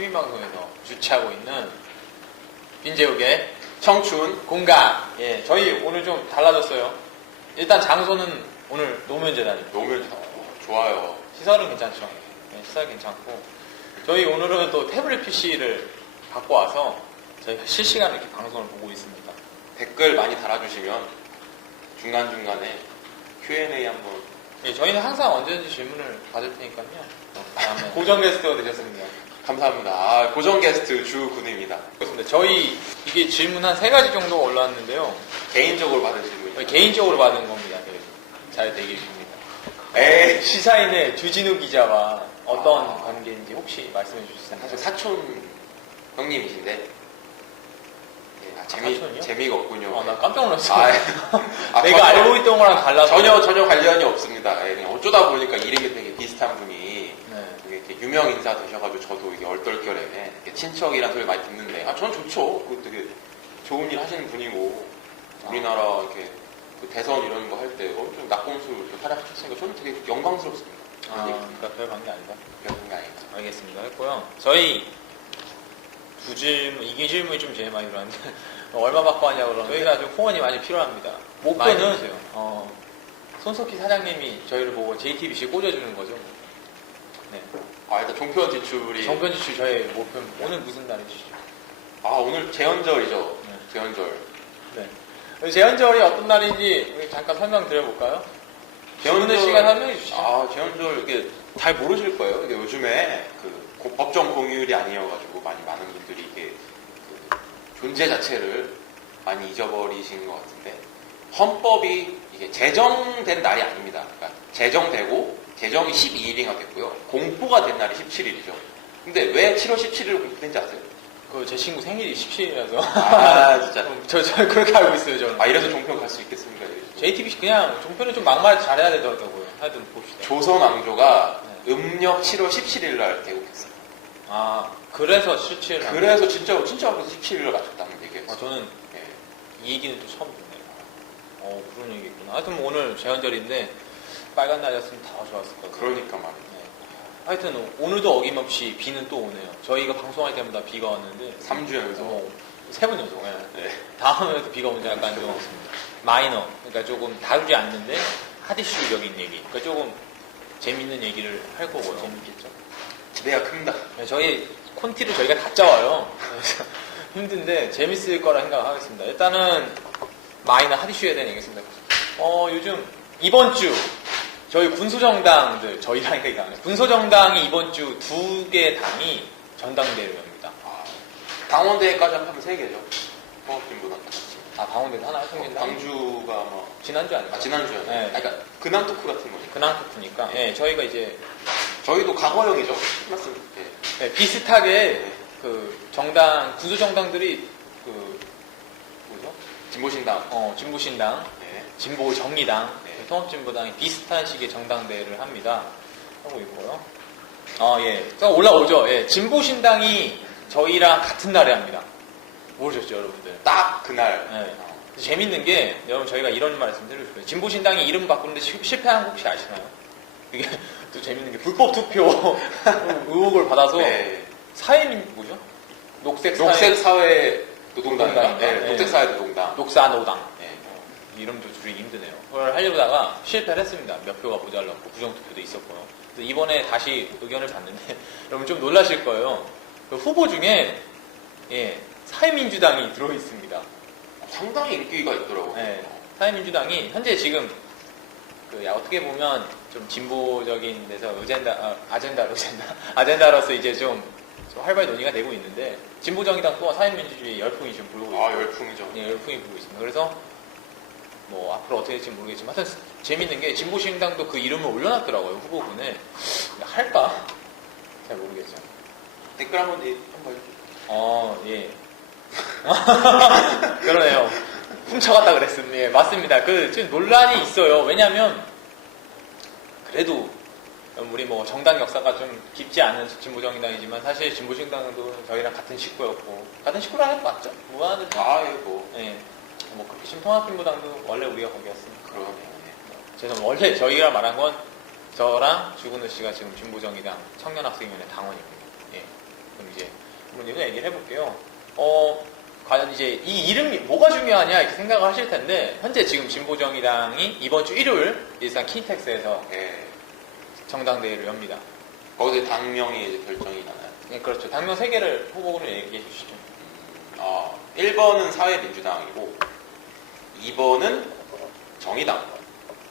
시민방송에서 주최하고 있는 빈제욱의 청춘 공간. 예, 저희 오늘 좀 달라졌어요. 일단 장소는 오늘 노면재단입니다. 노면재단. 좋아요. 시설은 괜찮죠. 네, 시설 괜찮고. 저희 오늘은 또 태블릿 PC를 갖고 와서 저희가 실시간으로 이렇게 방송을 보고 있습니다. 댓글 많이 달아주시면 중간중간에 Q&A 한번. 예, 저희는 항상 언제든지 질문을 받을 테니까요. 다음에 고정 게스트가 되셨습니다. 감사합니다. 아, 고정 게스트 주군입니다. 그렇습니다. 저희 이게 질문 한 3가지 정도 올라왔는데요. 개인적으로 받은 질문이요. 개인적으로 받은 겁니다. 잘 되길 빕니다. 에이. 시사인의 주진우 기자와 어떤 관계인지 혹시 말씀해 주실 수 있나요? 사실 사촌 형님이신데. 예, 사촌이요? 재미가 없군요. 나 깜짝 놀랐어. 내가 전혀, 알고 있던 거랑 달라서. 전혀 관련이 없습니다. 예, 그냥 어쩌다 보니까 이름이 되게 비슷한 분이 되게 이렇게 유명 인사 되셔가지고 저도 이게 얼떨결에 이렇게 친척이란 소리 많이 듣는데, 저는 좋죠. 그 되게 좋은 일 하시는 분이고, 우리나라 이렇게 그 대선 이런 거 할 때 엄청 낙검수 활약하셨으니까 저는 되게 영광스럽습니다. 그러니까 별 관계 아니다. 별 관계 아니다. 알겠습니다. 했고요. 저희 두 질문, 이 질문이 좀 제일 많이 들어왔는데 얼마 받고 하냐고 그러는데 저희가 좀 후원이 많이 필요합니다. 목표는 손석희 사장님이 저희를 보고 JTBC 꽂아주는 거죠. 네. 일단 종편 지출이. 정편 지출 저희 목표. 오늘 무슨 날이시죠? 오늘 재헌절이죠. 네. 재헌절. 네. 재헌절이 어떤 날인지 우리 잠깐 설명드려볼까요? 재헌절 시간 설명해 주시죠. 재헌절 이게 잘 모르실 거예요. 이게 요즘에 그 법정 공휴일이 아니어가지고 많은 분들이 이게 그 존재 자체를 많이 잊어버리신 것 같은데, 헌법이 이게 제정된 날이 아닙니다. 그러니까 제정되고 제정이 12일인가 됐고요. 공포가 된 날이 17일이죠. 근데 왜 7월 17일 공포된지 아세요? 제 친구 생일이 17일이라서. 진짜. 저 그렇게 알고 있어요, 저는. 이래서 종편 갈 수 있겠습니까? JTBC 그냥 종편을 좀 막말 잘해야 되더라고요. 하여튼 봅시다. 조선 왕조가 음력 7월 17일 날 개국했어요. 그래서 17일. 그래서 진짜 그래서 17일을 맞췄다는 얘기예요. 저는 이 얘기는 또 처음 듣네요. 그런 얘기 있구나. 하여튼 뭐 오늘 재헌절인데 빨간 날이었으면 더 좋았을 거예요. 그러니까 말이에요. 하여튼 오늘도 어김없이 비는 또 오네요. 저희가 방송할 때마다 비가 왔는데 3주 연속. 3번 연속. 네. 다음에도 비가 오는지 약간 좀 마이너. 그러니까 조금 다루지 않는데 하디슈적인 얘기. 그러니까 조금 재밌는 얘기를 할 거고요. 재밌겠죠? 기대가 큽니다. 저희 콘티를 저희가 다 짜와요. 그래서 힘든데 재밌을 거라 생각하겠습니다. 일단은 마이너 하디슈에 대한 얘기겠습니다. 요즘 이번 주 저희 군소정당들, 저희라니까 이거 아니에요. 군소정당이 이번 주 2개 당이 전당대회를 엽니다. 당원대회까지 하면 3개죠. 통합진보당 같이. 당원대회 하나 통일당? 광주가 아마. 지난주 아니에요? 지난주요. 네. 그러니까 근황 토크 같은 거니까. 근황 토크니까. 네, 저희가 이제. 저희도 과거형이죠. 맞습니다. 네, 비슷하게 군소정당들이 뭐죠? 진보신당. 진보신당. 네. 진보정의당. 네. 통합진보당이 비슷한 식의 전당대회를 합니다. 하고 있고요. 올라오죠. 진보신당이 저희랑 같은 날에 합니다. 모르셨죠, 여러분들? 딱 그날. 네. 재밌는 게, 여러분, 저희가 이런 말씀 드리고 싶어요. 진보신당이 이름 바꾸는데 실패한 거 혹시 아시나요? 이게 또 재밌는 게, 불법 투표 의혹을 받아서, 뭐죠? 녹색사회 노동당인가? 네. 녹색사회 노동당. 녹사노당. 이름도 줄이기 힘드네요. 그걸 하려다가 실패를 했습니다. 몇 표가 모자랐고, 부정투표도 있었고요. 그래서 이번에 다시 의견을 봤는데, 여러분 좀 놀라실 거예요. 그 후보 중에, 사회민주당이 들어있습니다. 상당히 인기가 있더라고요. 사회민주당이 현재 지금 어떻게 보면 좀 진보적인 데서 아젠다로서 이제 좀 활발 논의가 되고 있는데, 진보정의당 또한 사회민주주의 열풍이 좀 불고 있어요. 열풍이죠. 열풍이 불고 있습니다. 그래서 뭐 앞으로 어떻게 될지 모르겠지만, 하여튼 재밌는 게 진보신당도 그 이름을 올려놨더라고요, 후보군에. 할까? 잘 모르겠죠. 댓글 한번 해주세요. 예. 그러네요. 훔쳐갔다 그랬습니다. 맞습니다. 지금 논란이 있어요. 왜냐면, 그래도, 우리 뭐 정당 역사가 좀 깊지 않은 진보정의당이지만, 사실 진보신당도 저희랑 같은 식구였고, 같은 식구라 해도 맞죠? 무한하든. 그렇게 통합진보당도 원래 우리가 거기였으니까. 그러네요. 죄송합니다. 원래 저희가 말한 건, 저랑 주근우 씨가 지금 진보정의당 청년학생위원회 당원이고요. 좀 이제 부모님과 얘기를 해볼게요. 과연 이제 이 이름이 뭐가 중요하냐 이렇게 생각을 하실 텐데 현재 지금 진보정의당이 이번 주 일요일 일산 키텍스에서 예. 정당대회를 엽니다. 거기서 당명이 이제 결정이 나나요? 네, 그렇죠. 당명 3개를 후보군을 얘기해 주시죠. 1번은 사회민주당이고 2번은 정의당.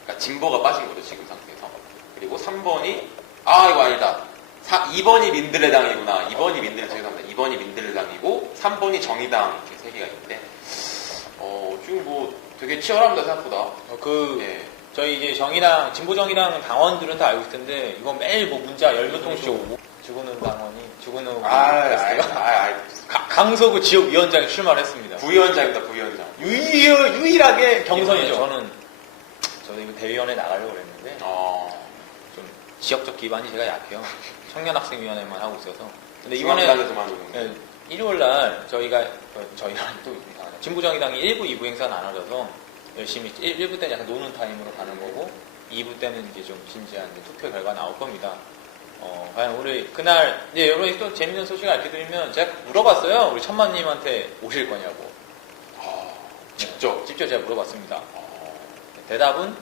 그러니까 진보가 빠진 거죠 지금 상태에서. 그리고 3번이 이거 아니다. 2번이 민들레당이구나. 2번이 민들레당이다. 2번이 민들레당이고 3번이 정의당 이렇게 3개가 있는데 지금 뭐 되게 치열합니다 생각보다. 예. 저희 이제 정의당, 진보정의당 당원들은 다 알고 있을 텐데 이건 매일 뭐 문자 열몇 통씩 오고 죽어는 당원이 죽어는 강서구 지역위원장에 출마를 했습니다. 부위원장입니다 부위원장. 유일하게 경선이죠. 저도 이거 대위원회 나가려고 그랬는데 좀 지역적 기반이 제가 약해요. 청년학생위원회만 하고 있어서. 근데 이번에 일요일날 저희랑 또 진보정의당이 1부, 2부 행사는 안 하셔서 열심히 1부 때는 약간 노는 타임으로 가는 거고 2부 때는 이제 좀 진지한 투표 결과 나올 겁니다. 과연 우리 그날 이제 여러분이 또 재밌는 소식을 알려드리면 제가 물어봤어요. 우리 천만님한테 오실 거냐고. 직접 제가 물어봤습니다. 대답은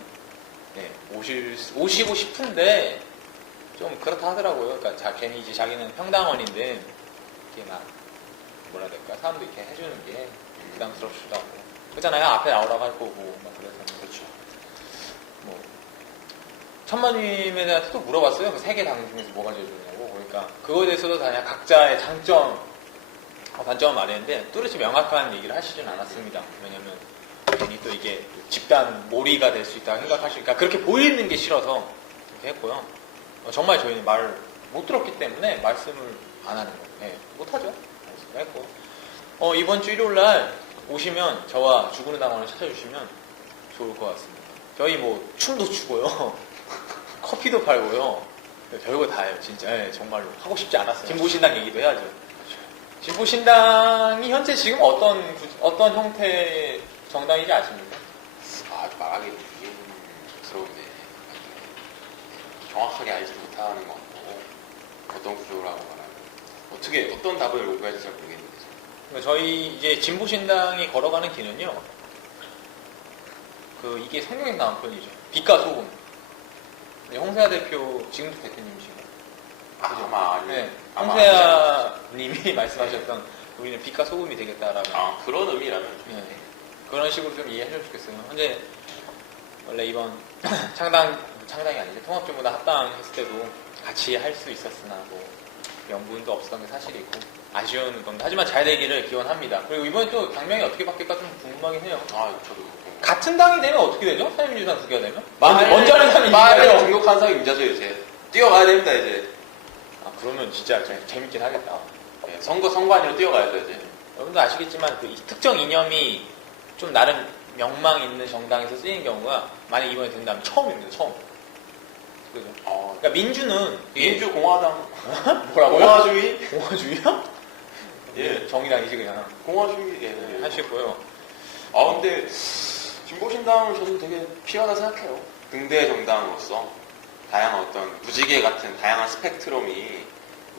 네, 오시고 싶은데 좀 그렇다 하더라고요. 그러니까 괜히 이제 자기는 평당원인데 이렇게 막 뭐라 해야 될까 사람도 이렇게 해주는 게 부담스럽기도 하고 그렇잖아요. 앞에 나오라고 할 거고 막 그래서 그렇죠. 뭐 천만님에 대해서 또 물어봤어요. 그 3개 당 중에서 뭐가 제일 좋냐고. 그러니까 그거에 대해서도 다 그냥 각자의 장점, 단점을 말했는데 뚜렷이 명확한 얘기를 하시진 않았습니다. 왜냐면 괜히 또 이게 집단 몰이가 될 수 있다고 생각하시니까 그렇게 보이는 게 싫어서 이렇게 했고요. 정말 저희는 말 못 들었기 때문에 말씀을 안 하는 거예요. 네, 못하죠. 했고 이번 주 일요일날 오시면 저와 죽으는 당원을 찾아주시면 좋을 것 같습니다. 저희 뭐 춤도 추고요. 커피도 팔고요. 별거 다 해요, 진짜. 네, 정말로. 하고 싶지 않았어요. 진보신당 얘기도 해야죠. 진보신당이 현재 지금 어떤 형태의 정당인지 아십니까? 말하기 부담스러운데 정확하게 알지도 못하는 것 같고 어떤 구조라고 말하면 어떤 답을 요구해야 될지 잘 모르겠는데 그러니까 저희 이제 진보신당이 걸어가는 길은요. 이게 성경에 나온 표현이죠. 빛과 소금. 홍세아 대표 지금도 대표님이시고. 네. 홍세아님이 말씀하셨던 우리는 빛과 소금이 되겠다라는. 그런 의미라면. 네. 그런 식으로 좀 이해하셨으면 좋겠어요. 현재 원래 이번 창당이 아니죠. 통합정부당 합당했을 때도 같이 할 수 있었으나 뭐 명분도 없었던 게 사실이고 아쉬운 건데 하지만 잘 되기를 기원합니다. 그리고 이번에 또 당명이 어떻게 바뀔까 좀 궁금하긴 해요. 저도 같은 당이 되면 어떻게 되죠? 사회민주당 2개가 되면? 먼저 하는 사람이 빨리 등록한 사람이 임자죠 이제 뛰어가야 됩니다 이제. 그러면 진짜 재밌긴 하겠다. 네, 선거 아니라 뛰어가야죠 이제. 여러분도 아시겠지만 그 특정 이념이 좀 나름 명망 있는 정당에서 쓰이는 경우가 만약 이번에 된다면 처음입니다. 처음. 그죠? 그러니까 민주는 민주공화당 뭐라고요? 공화주의? 공화주의야? 예. 정의당이지 그냥. 공화주의. 예. 하시고요. 근데 진보신당은 저는 되게 필요하다 생각해요. 등대 정당으로서 다양한 어떤 무지개 같은 다양한 스펙트럼이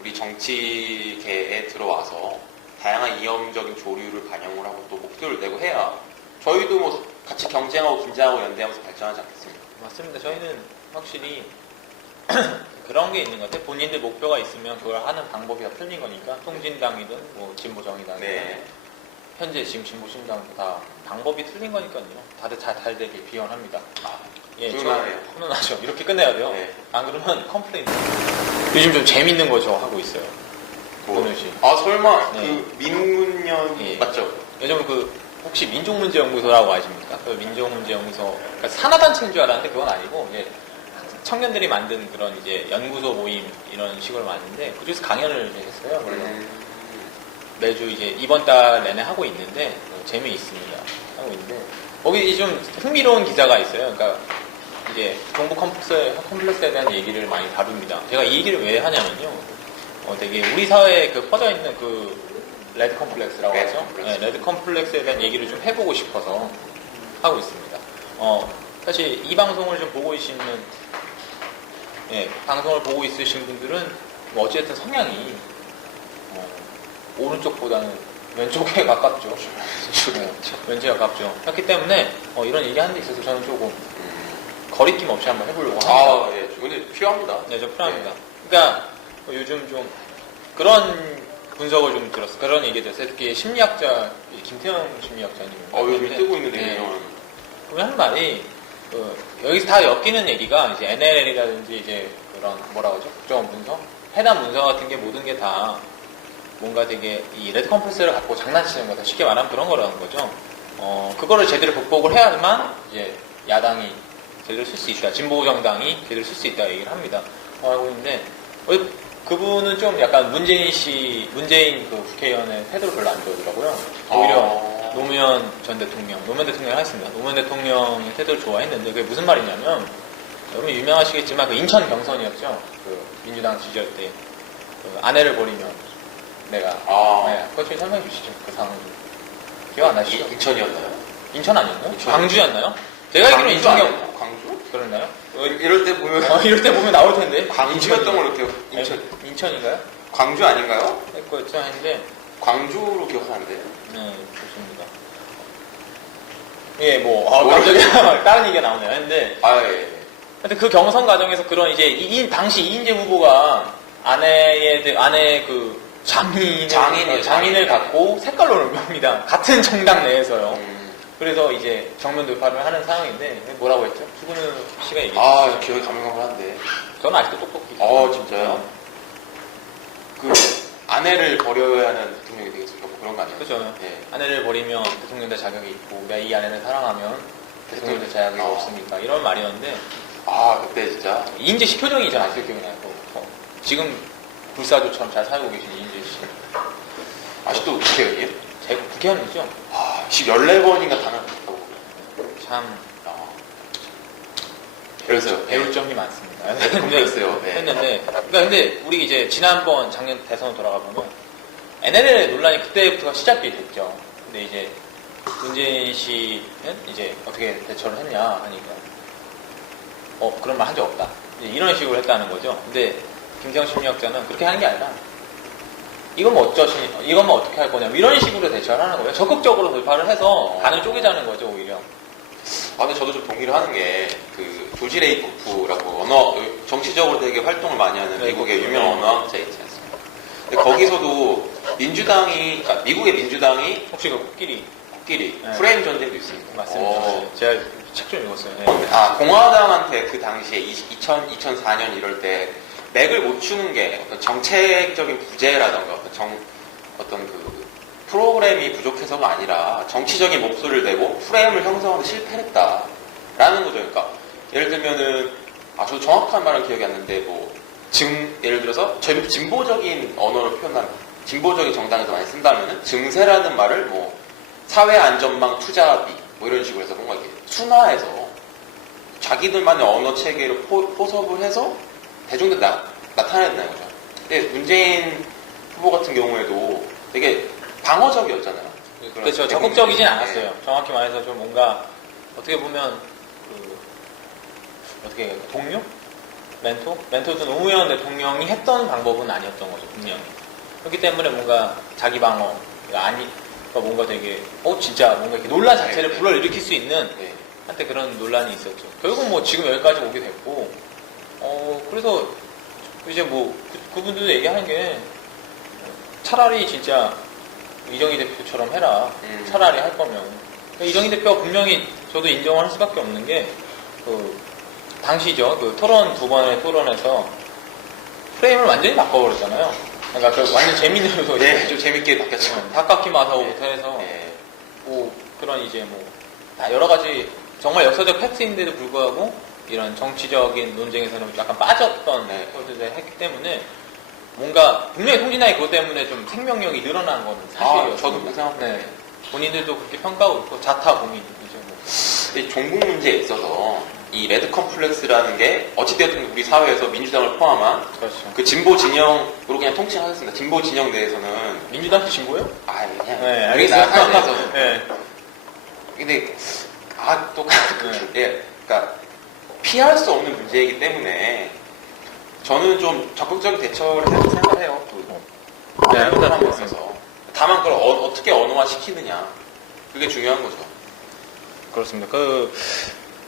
우리 정치계에 들어와서 다양한 이념적인 조류를 반영을 하고 또 목표를 내고 해야 저희도 뭐 같이 경쟁하고 긴장하고 연대하면서 발전하지 않겠습니까? 맞습니다. 저희는 확실히 그런 게 있는 것 같아요. 본인들 목표가 있으면 그걸 하는 방법이 다 틀린 거니까 통진당이든 뭐 진보정의당이든 네. 현재 지금 진보신당도 다 방법이 틀린 거니까요. 다들 잘 되길 비원합니다. 예, 훈훈하네요. 훈훈하죠. 이렇게 끝내야 돼요. 네. 안 그러면 컴플레인. 요즘 좀 재밌는 거 저 하고 있어요. 오늘 씨. 설마 네. 그 민문연 예. 맞죠? 요즘 혹시 민족문제연구소라고 아십니까? 그 민족문제연구소 그러니까 산하단체인 줄 알았는데 그건 아니고 이제 청년들이 만든 그런 이제 연구소 모임 이런 식으로 만드는데 그중에서 강연을 이제 했어요. 그래서 매주 이제 이번 달 내내 하고 있는데 재미있습니다. 하고 있는데 거기 좀 흥미로운 기사가 있어요. 그러니까 이제 정보 컴플렉스에 대한 얘기를 많이 다룹니다. 제가 이 얘기를 왜 하냐면요. 되게 우리 사회에 퍼져 있는 레드 컴플렉스라고 하죠. 네, 레드 컴플렉스에 대한 얘기를 좀 해보고 싶어서 하고 있습니다. 사실 이 방송을 좀 보고 계시는 방송을 보고 있으신 분들은 뭐 어쨌든 성향이 오른쪽보다는 왼쪽에 가깝죠. 네, 왼쪽에 가깝죠. 그렇기 때문에 이런 얘기하는 데 있어서 저는 조금 거리낌 없이 한번 해보려고 합니다. 아, 예. 근데 필요합니다. 네, 좀 필요합니다. 그러니까 요즘 좀 그런 분석을 좀 들었어요. 그런 얘기 들었어요. 특히 심리학자 김태형 심리학자님. 요즘 뜨고 있는데 네. 유명한. 그분 하는 말이 여기서 다 엮이는 얘기가 이제 NLL이라든지 이제 그런 뭐라 그러죠? 국정 문서, 해당 문서 같은 게 모든 게 다 뭔가 되게 이 레드 컴플렉스를 갖고 장난치는 거다. 쉽게 말하면 그런 거라는 거죠. 그거를 제대로 극복을 해야만 이제 야당이 제대로 쓸 수 있다. 진보 정당이 제대로 쓸 수 있다 얘기를 합니다. 하고 있는데 그분은 좀 약간 문재인 그 국회의원의 태도를 별로 안 좋아하더라고요. 오히려 노무현 전 대통령, 노무현 대통령 하겠습니다. 노무현 대통령의 태도를 좋아했는데 그게 무슨 말이냐면 여러분 유명하시겠지만 그 인천 경선이었죠. 그 민주당 지지할 때 그 아내를 버리면 내가 네, 그것 좀 설명해 주시죠. 그 상황 좀 기억 안 나시죠? 인천이었나요? 인천 아니었나요? 인천. 광주였나요? 제가 알기로 인천 아니었나요? 광주? 그랬나요? 이럴 때 보면 이럴 때 보면 나올 텐데. 광주였던 걸로 기억. 인천인가요? 광주 아닌가요? 그거였죠. 했는데 광주로 기억하는데. 네, 좋습니다. 예, 갑자기 다른 얘기가 나오네요. 근데 예. 하여튼 그 경선 과정에서 그런 이제 당시 이인재 후보가 아내의 그 장인을 갖고 색깔론을 봅니다. 같은 정당 내에서요. 그래서 이제 정면 돌파를 하는 상황인데 뭐라고 했죠? 추근우 씨가 얘기했죠. 기억이 가물가물한데. 저는 아직도 똑똑히. 진짜요? 그 아내를 버려야 하는 대통령이 되겠습니까? 뭐 그런 거 아니에요? 그렇죠. 예. 아내를 버리면 대통령 될 자격이 있고 내가 이 아내를 사랑하면 대통령 될 자격이 없습니까? 이런 말이었는데 그때 진짜. 이인재 씨 표정이 전 아직도 기억나요. 지금 불사조처럼 잘 살고 계신 이인재 씨. 아직도 국회의원이에요? 제 국회의원이죠. 14번인가 당선됐다고. 참 그래서요. 배울 점이 많습니다. 그랬어요. 네. 했는데, 근데 우리 이제 지난번 작년 대선 돌아가 보면 NLL 논란이 그때부터가 시작이 됐죠. 근데 이제 문재인 씨는 이제 어떻게 대처를 했냐 하니까 그런 말 한 적 없다. 이런 식으로 했다는 거죠. 근데 김태형 심리학자는 그렇게 하는 게 아니라 이건 뭐 어떻게 할 거냐 이런 식으로 대처를 하는 거예요. 적극적으로 돌파를 해서 간을 쪼개자는 거죠 오히려. 근데 저도 좀 동의를 하는 게, 그, 조지 레이코프라고 정치적으로 되게 활동을 많이 하는 미국의 유명한 언어학자 있지 않습니까? 근데 거기서도 그러니까 미국의 민주당이 혹시 그 코끼리 네. 프레임 전쟁도 있습니다. 맞습니다. 제가 책 좀 읽었어요. 네. 공화당한테 그 당시에 2004년 이럴 때 맥을 못 추는 게 어떤 정책적인 부재라던가 어떤 그 프로그램이 부족해서가 아니라 정치적인 목소리를 내고 프레임을 형성하는 데 실패했다라는 거죠. 그러니까 예를 들면은 저도 정확한 말은 기억이 안 나는데 예를 들어서 진보적인 언어를 표현하는 진보적인 정당에서 많이 쓴다면은 증세라는 말을 사회 안전망 투자비 이런 식으로 해서 뭔가 이렇게 순화해서 자기들만의 언어 체계를 포섭을 해서 대중들 나타낸다는 거죠. 근데 문재인 후보 같은 경우에도 되게 방어적이었잖아요. 그렇죠. 적극적이진 않았어요. 정확히 말해서 좀 뭔가 어떻게 보면 동료? 멘토도 노무현 대통령이 했던 방법은 아니었던 거죠. 분명히. 그렇기 때문에 뭔가 자기 방어가 뭔가 되게 진짜 뭔가 이렇게 논란 자체를 불러일으킬 수 있는 한때 그런 논란이 있었죠. 결국 지금 여기까지 오게 됐고 그래서 이제 그분들도 얘기하는 게 차라리 진짜 이정희 대표처럼 해라. 차라리 할 거면. 이정희 대표가 분명히 저도 인정을 할 수밖에 없는 게 당시죠. 그 토론 2번의 토론에서 프레임을 완전히 바꿔버렸잖아요. 그러니까 완전 재밌는 요소. 좀 재밌게 바뀌었죠. 닭깎이 마사오부터 해서 그런 이제 다 여러 가지 정말 역사적 팩트인데도 불구하고 이런 정치적인 논쟁에서는 약간 빠졌던 것들을 했기 때문에 뭔가 분명히 송진아이 그것 때문에 좀 생명력이 늘어난 건 사실이었어요. 저도 그렇게 생각합니다. 본인들도 그렇게 평가하고 있고 자타 고민이죠. 이 종북 문제에 있어서 이 레드 컴플렉스라는 게 어찌되었든 우리 사회에서 민주당을 포함한 그렇죠. 그 진보 진영으로 그냥 통칭하겠습니다. 진보 진영 내에서는 민주당도 진보예요? 그냥 네, 우리나라 알겠습니다. 사회에서 네. 근데 그러니까 피할 수 없는 문제이기 때문에 저는 좀 적극적인 대처를 해야 생각해요. 네, 사람에 있어서 다만 그걸 어떻게 언어화 시키느냐. 그게 중요한 거죠. 그렇습니다.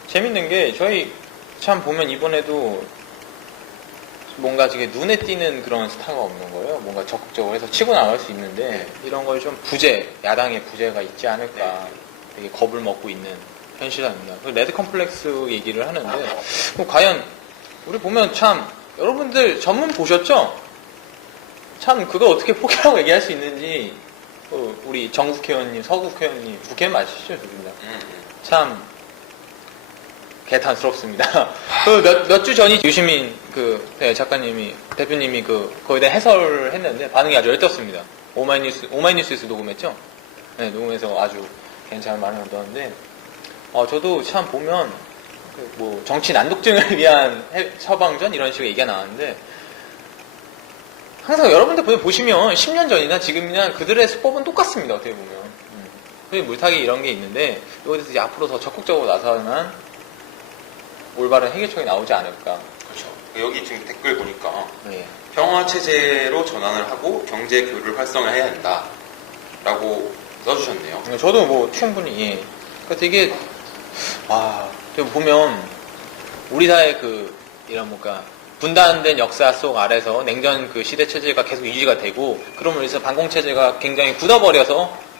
재밌는 게 저희 참 보면 이번에도 뭔가 되게 눈에 띄는 그런 스타가 없는 거예요. 뭔가 적극적으로 해서 치고 나갈 수 있는데 이런 걸 좀 야당의 부재가 있지 않을까 되게 겁을 먹고 있는 현실입니다. 레드 컴플렉스 얘기를 하는데 과연 우리 보면 참 여러분들 전문 보셨죠? 참 그걸 어떻게 포기하고 얘기할 수 있는지 우리 정국회원님, 서국회원님 국회의원 맞으시죠? 참 개탄스럽습니다. 몇 주 전이 유시민 작가님이 대표님이 거기에 대해 해설을 했는데 반응이 아주 열떴습니다. 오마이뉴스에서 녹음했죠. 네, 녹음해서 아주 괜찮은 반응을 얻었는데 저도 참 보면 뭐 정치 난독증을 위한 처방전 이런 식으로 얘기가 나왔는데 항상 여러분들 보시면 10년 전이나 지금이나 그들의 수법은 똑같습니다. 어떻게 보면 물타기 이런 게 있는데 여기서 이제 앞으로 더 적극적으로 나서는 올바른 해결책이 나오지 않을까. 그렇죠. 여기 지금 댓글 보니까 네. 평화 체제로 전환을 하고 경제 교류를 활성화해야 한다라고 써주셨네요. 저도 뭐 충분히 그러니까 되게 보면 우리 사회 이런 뭔가 분단된 역사 속 아래서 냉전 시대 체제가 계속 유지가 되고 그러면 여기서 반공 체제가 굉장히 굳어버려서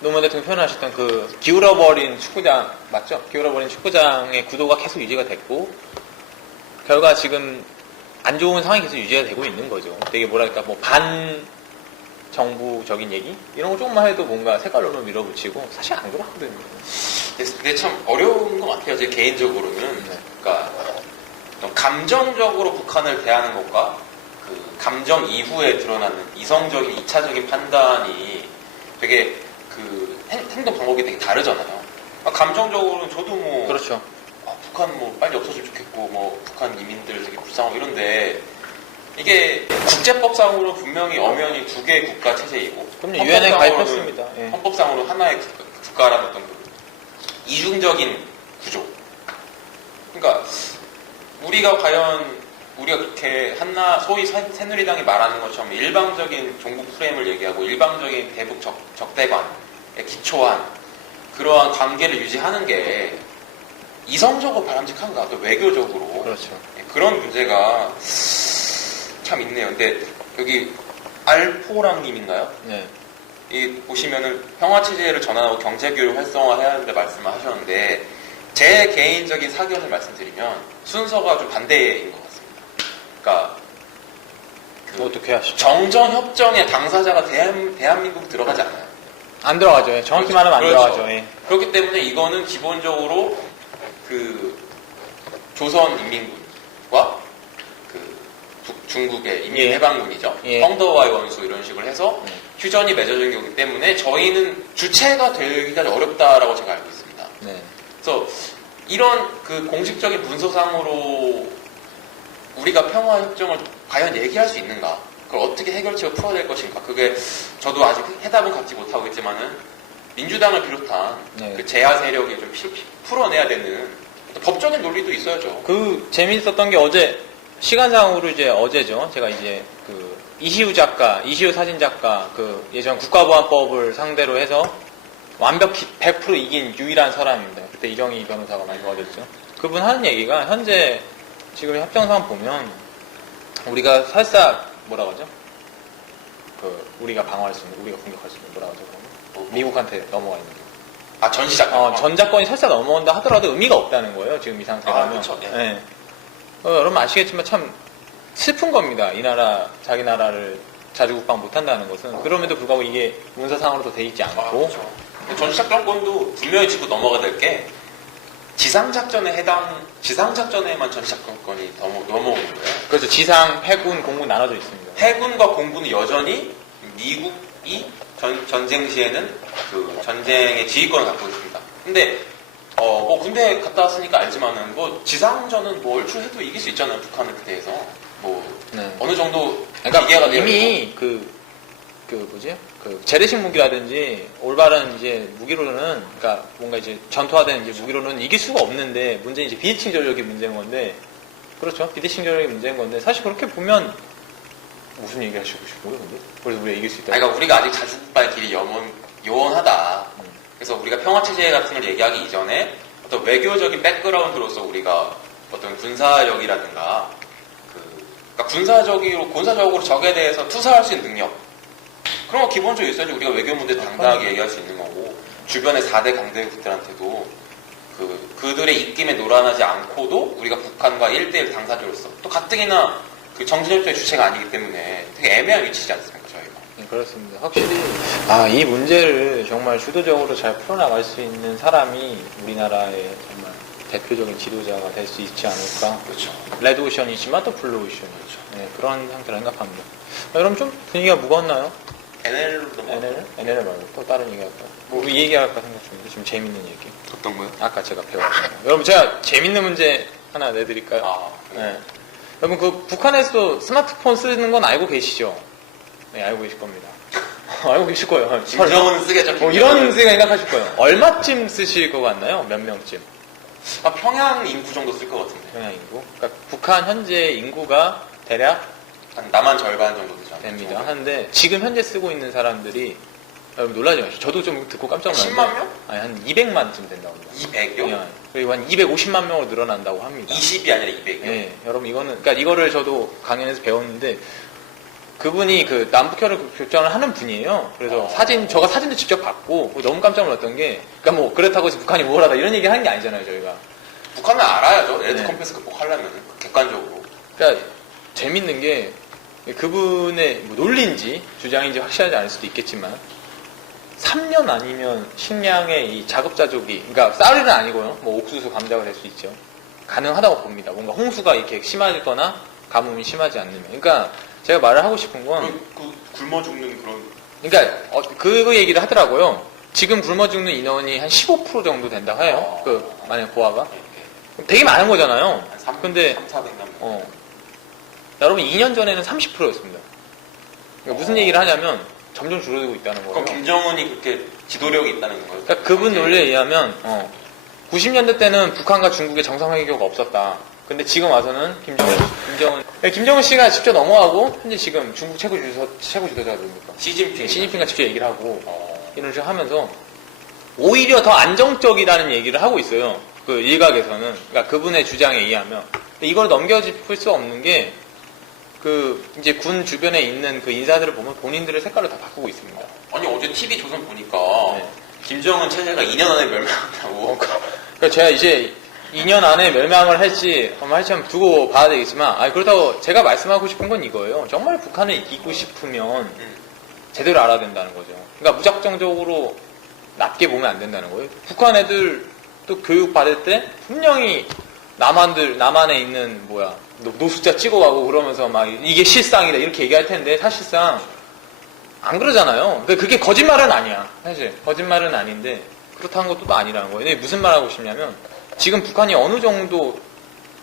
노무현 대통령 표현하셨던 기울어버린 축구장 맞죠? 기울어버린 축구장의 구도가 계속 유지가 됐고 결과 지금 안 좋은 상황이 계속 유지가 되고 있는 거죠. 되게 뭐랄까 반정부적인 얘기 이런 거 조금만 해도 뭔가 색깔론을 밀어붙이고 사실 안 그렇거든요. 그게 참 어려운 것 같아요. 제 개인적으로는 그러니까 감정적으로 북한을 대하는 것과 감정 이후에 드러나는 이성적인 2차적인 판단이 되게 행동 방법이 되게 다르잖아요. 감정적으로는 저도 그렇죠. 북한 빨리 없어지면 좋겠고 북한 이민들 되게 불쌍하고 이런데 이게 국제법상으로 분명히 엄연히 두 개의 국가 체제이고 그럼요. 유엔에 가입했습니다. 헌법상으로 하나의 국가라는 어떤 이중적인 구조. 그러니까 우리가 그렇게 소위 새누리당이 말하는 것처럼 일방적인 종북 프레임을 얘기하고 일방적인 대북 적대관에 기초한 그러한 관계를 유지하는 게 이성적으로 바람직한가? 또 외교적으로. 그렇죠. 그런 문제가 참 있네요. 근데 여기 알포랑님인가요? 네. 보시면은 평화체제를 전환하고 경제교류 활성화해야 하는데 말씀을 하셨는데 제 개인적인 사견을 말씀드리면 순서가 좀 반대인 것 같습니다. 그러니까 어떻게 하시죠? 정전협정의 당사자가 대한민국 들어가지 않아요. 안 들어가죠. 정확히 말하면 안 그렇죠. 들어가죠. 그렇기 때문에 이거는 기본적으로 조선인민군과 중국의 인민해방군이죠. 펑더와의 원수 이런 식으로 해서 휴전이 맺어진 거기 때문에 저희는 주체가 되기가 어렵다라고 제가 알고 있습니다. 네. 그래서 이런 공식적인 문서상으로 우리가 평화협정을 과연 얘기할 수 있는가? 그걸 어떻게 해결책을 풀어야 될 것인가? 그게 저도 아직 해답은 갖지 못하고 있지만은 민주당을 비롯한 제야 세력이 좀 풀어내야 되는 법적인 논리도 있어야죠. 재미있었던 게 어제 시간상으로 어제죠. 제가 이시우 사진 작가 예전 국가보안법을 상대로 해서 완벽히 100% 이긴 유일한 사람입니다. 그때 이정희 변호사가 많이 도와줬죠. 그분 하는 얘기가 현재 지금 협정상 보면 우리가 살짝 뭐라고 하죠? 우리가 방어할 수 있는, 우리가 공격할 수 있는 뭐라고 하죠? 미국한테 넘어가 있는 게. 전시작권. 전작권이 살짝 넘어온다 하더라도 의미가 없다는 거예요. 지금 이 상태라면. 그렇죠. 네. 여러분 아시겠지만 참 슬픈 겁니다. 이 나라, 자기 나라를 자주국방 못한다는 것은. 그럼에도 불구하고 이게 문서상으로도 돼 있지 않고. 그렇죠. 전시작전권도 분명히 짚고 넘어가야 될 게 지상작전에만 전시작전권이 넘어오는 거예요. 그렇죠. 지상, 해군, 공군 나눠져 있습니다. 해군과 공군은 여전히 미국이 전쟁 시에는 전쟁의 지휘권을 갖고 있습니다. 근데 군대 갔다 왔으니까 알지만은 지상전은 얼추 해도 이길 수 있잖아요. 북한을 그대에서 어느 정도 기계가 되어 이미 재래식 무기라든지 올바른 무기로는 그러니까 뭔가 전투화된 무기로는 이길 수가 없는데 문제는 비대칭 전력이 문제인 건데 그렇죠. 비대칭 전력이 문제인 건데 사실 그렇게 보면 무슨 얘기 하시고 싶은 거예요, 근데? 그래서 우리가 이길 수 있다. 아니, 그러니까 우리가 아직 자주국발 길이 요원하다. 그래서 우리가 평화체제 같은 걸 얘기하기 이전에 어떤 외교적인 백그라운드로서 우리가 어떤 군사력이라든가 그러니까 군사적으로 적에 대해서 투사할 수 있는 능력 그런 거 기본적으로 있어야지 우리가 외교 문제 당당하게 얘기할 수 있는 거고 주변의 4대 강대국들한테도 그들의 입김에 놀아나지 않고도 우리가 북한과 1대1 당사자로서 또 가뜩이나 그 정신협정의 주체가 아니기 때문에 되게 애매한 위치지 않습니까 저희가. 그렇습니다. 확실히 이 문제를 정말 주도적으로 잘 풀어나갈 수 있는 사람이 우리나라의 정말 대표적인 지도자가 될 수 있지 않을까. 그렇죠. 레드오션이지만 또 블루오션이죠. 네, 그런 상태로 생각합니다. 여러분 좀 분위기가 무거웠나요? NL로 NL 말고 또 다른 얘기 할까요? 뭐 이 얘기 할까 생각 중인데 지금 재밌는 얘기. 어떤 거요? 아까 제가 배웠어요. 여러분 제가 재밌는 문제 하나 내드릴까요? 네. 여러분 그 북한에서도 스마트폰 쓰는 건 알고 계시죠? 네, 알고 계실 겁니다. 알고 계실 거예요. 김정은 쓰겠죠. 이런 생각하실 거예요. 얼마쯤 쓰실 것 같나요? 몇 명쯤? 평양 인구 정도 쓸 것 같은데. 평양 인구? 그러니까 북한 현재 인구가 대략 한 남한 절반 정도 되죠. 됩니다. 하는데 지금 현재 쓰고 있는 사람들이 여러분 놀라지 마시죠. 저도 좀 듣고 깜짝 놀랐는데 10만 명? 아니 한 200만쯤 된다고 합니다. 200요? 그리고 한 250만 명으로 늘어난다고 합니다. 20이 아니라 200이요? 네, 여러분 그러니까 이거를 저도 강연에서 배웠는데 그분이 그 남북혈을 교전을 하는 분이에요. 그래서 저가 사진도 직접 봤고 너무 깜짝 놀랐던 게 그러니까 뭐 그렇다고 해서 북한이 뭘 하다 이런 얘기 하는 게 아니잖아요, 저희가. 북한은 알아야죠. 레드 네. 컴패스 극복하려면 객관적으로. 그러니까 재밌는 게 그분의 뭐 논리인지 주장인지 확실하지 않을 수도 있겠지만 3년 아니면 식량의 이 자급자족이 그러니까 쌀은 아니고요. 뭐 옥수수, 감자가 될 수 있죠. 가능하다고 봅니다. 뭔가 홍수가 이렇게 심하거나 가뭄이 심하지 않으면. 그러니까 제가 말을 하고 싶은 건 굶어 죽는 그런. 그러니까 그 얘기를 하더라고요. 지금 굶어 죽는 인원이 한 15% 정도 된다 해요. 만약 고아가 되게 많은 거잖아요. 근데 3,400만. 여러분 2년 전에는 30%였습니다. 그러니까 무슨 얘기를 하냐면 점점 줄어들고 있다는 거예요. 그럼 김정은이 그렇게 지도력이 있다는 거예요? 그러니까 그분 논리에 의하면 90년대 때는 북한과 중국의 정상회교가 없었다. 근데 지금 와서는 김정은 씨가 직접 넘어가고 현재 지금 중국 최고 지도자가 누굽니까? 시진핑가 직접 얘기를 하고 이런 식으로 하면서 오히려 더 안정적이라는 얘기를 하고 있어요. 그 일각에서는. 그러니까 그분의 주장에 의하면. 이걸 넘겨짚을 수 없는 게 이제 군 주변에 있는 그 인사들을 보면 본인들의 색깔을 다 바꾸고 있습니다. 아니, 어제 TV 조선 보니까 네. 김정은 체제가 2년 안에 멸망한다고. 그러니까 제가 이제 2년 안에 멸망을 할지 한번 두고 봐야 되겠지만, 그렇다고 제가 말씀하고 싶은 건 이거예요. 정말 북한을 이기고 싶으면 제대로 알아야 된다는 거죠. 그러니까 무작정적으로 낮게 보면 안 된다는 거예요. 북한 애들 또 교육 받을 때 분명히 남한에 있는 노숙자 찍어가고 그러면서 막 이게 실상이다 이렇게 얘기할 텐데 사실상 안 그러잖아요. 그러니까 그게 거짓말은 아니야. 사실 거짓말은 아닌데 그렇다는 것도 또 아니라는 거예요. 근데 무슨 말 하고 싶냐면 지금 북한이 어느 정도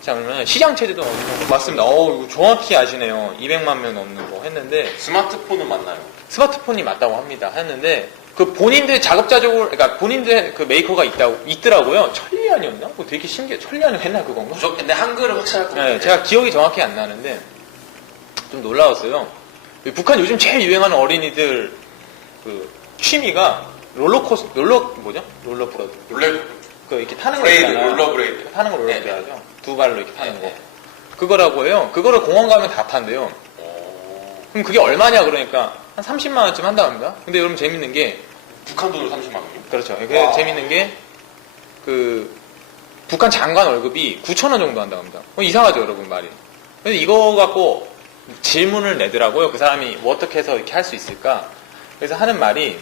자면 시장 체제도 어느 정도 맞습니다. 이거 정확히 아시네요. 200만 명 넘는 거 했는데 스마트폰은 맞나요? 스마트폰이 맞다고 합니다. 했는데 그 본인들 자급자족을 그러니까 본인들 그 메이커가 있더라고요. 천리안이었나? 되게 신기해. 천리안이 했나 그건가? 근데 한글은 확실할 것 같아요. 네, 제가 기억이 정확히 안 나는데 좀 놀라웠어요. 북한 요즘 제일 유행하는 어린이들 그 취미가 롤러브라더 이렇게 타는 거 있잖아요. 롤러브레이드. 타는 거 롤러브레이드 네. 하죠. 두 발로 이렇게 타는 거. 네. 그거라고 해요. 그거를 공원 가면 다 탄대요. 그럼 그게 얼마냐 그러니까 한 30만 원쯤 한다고 합니다. 근데 여러분 재밌는 게 북한 돈으로 30만 원이요? 그렇죠. 재밌는 게 북한 장관 월급이 9,000원 정도 한다고 합니다. 이상하죠, 여러분 말이. 근데 이거 갖고 질문을 내더라고요. 그 사람이 뭐 어떻게 해서 이렇게 할 수 있을까? 그래서 하는 말이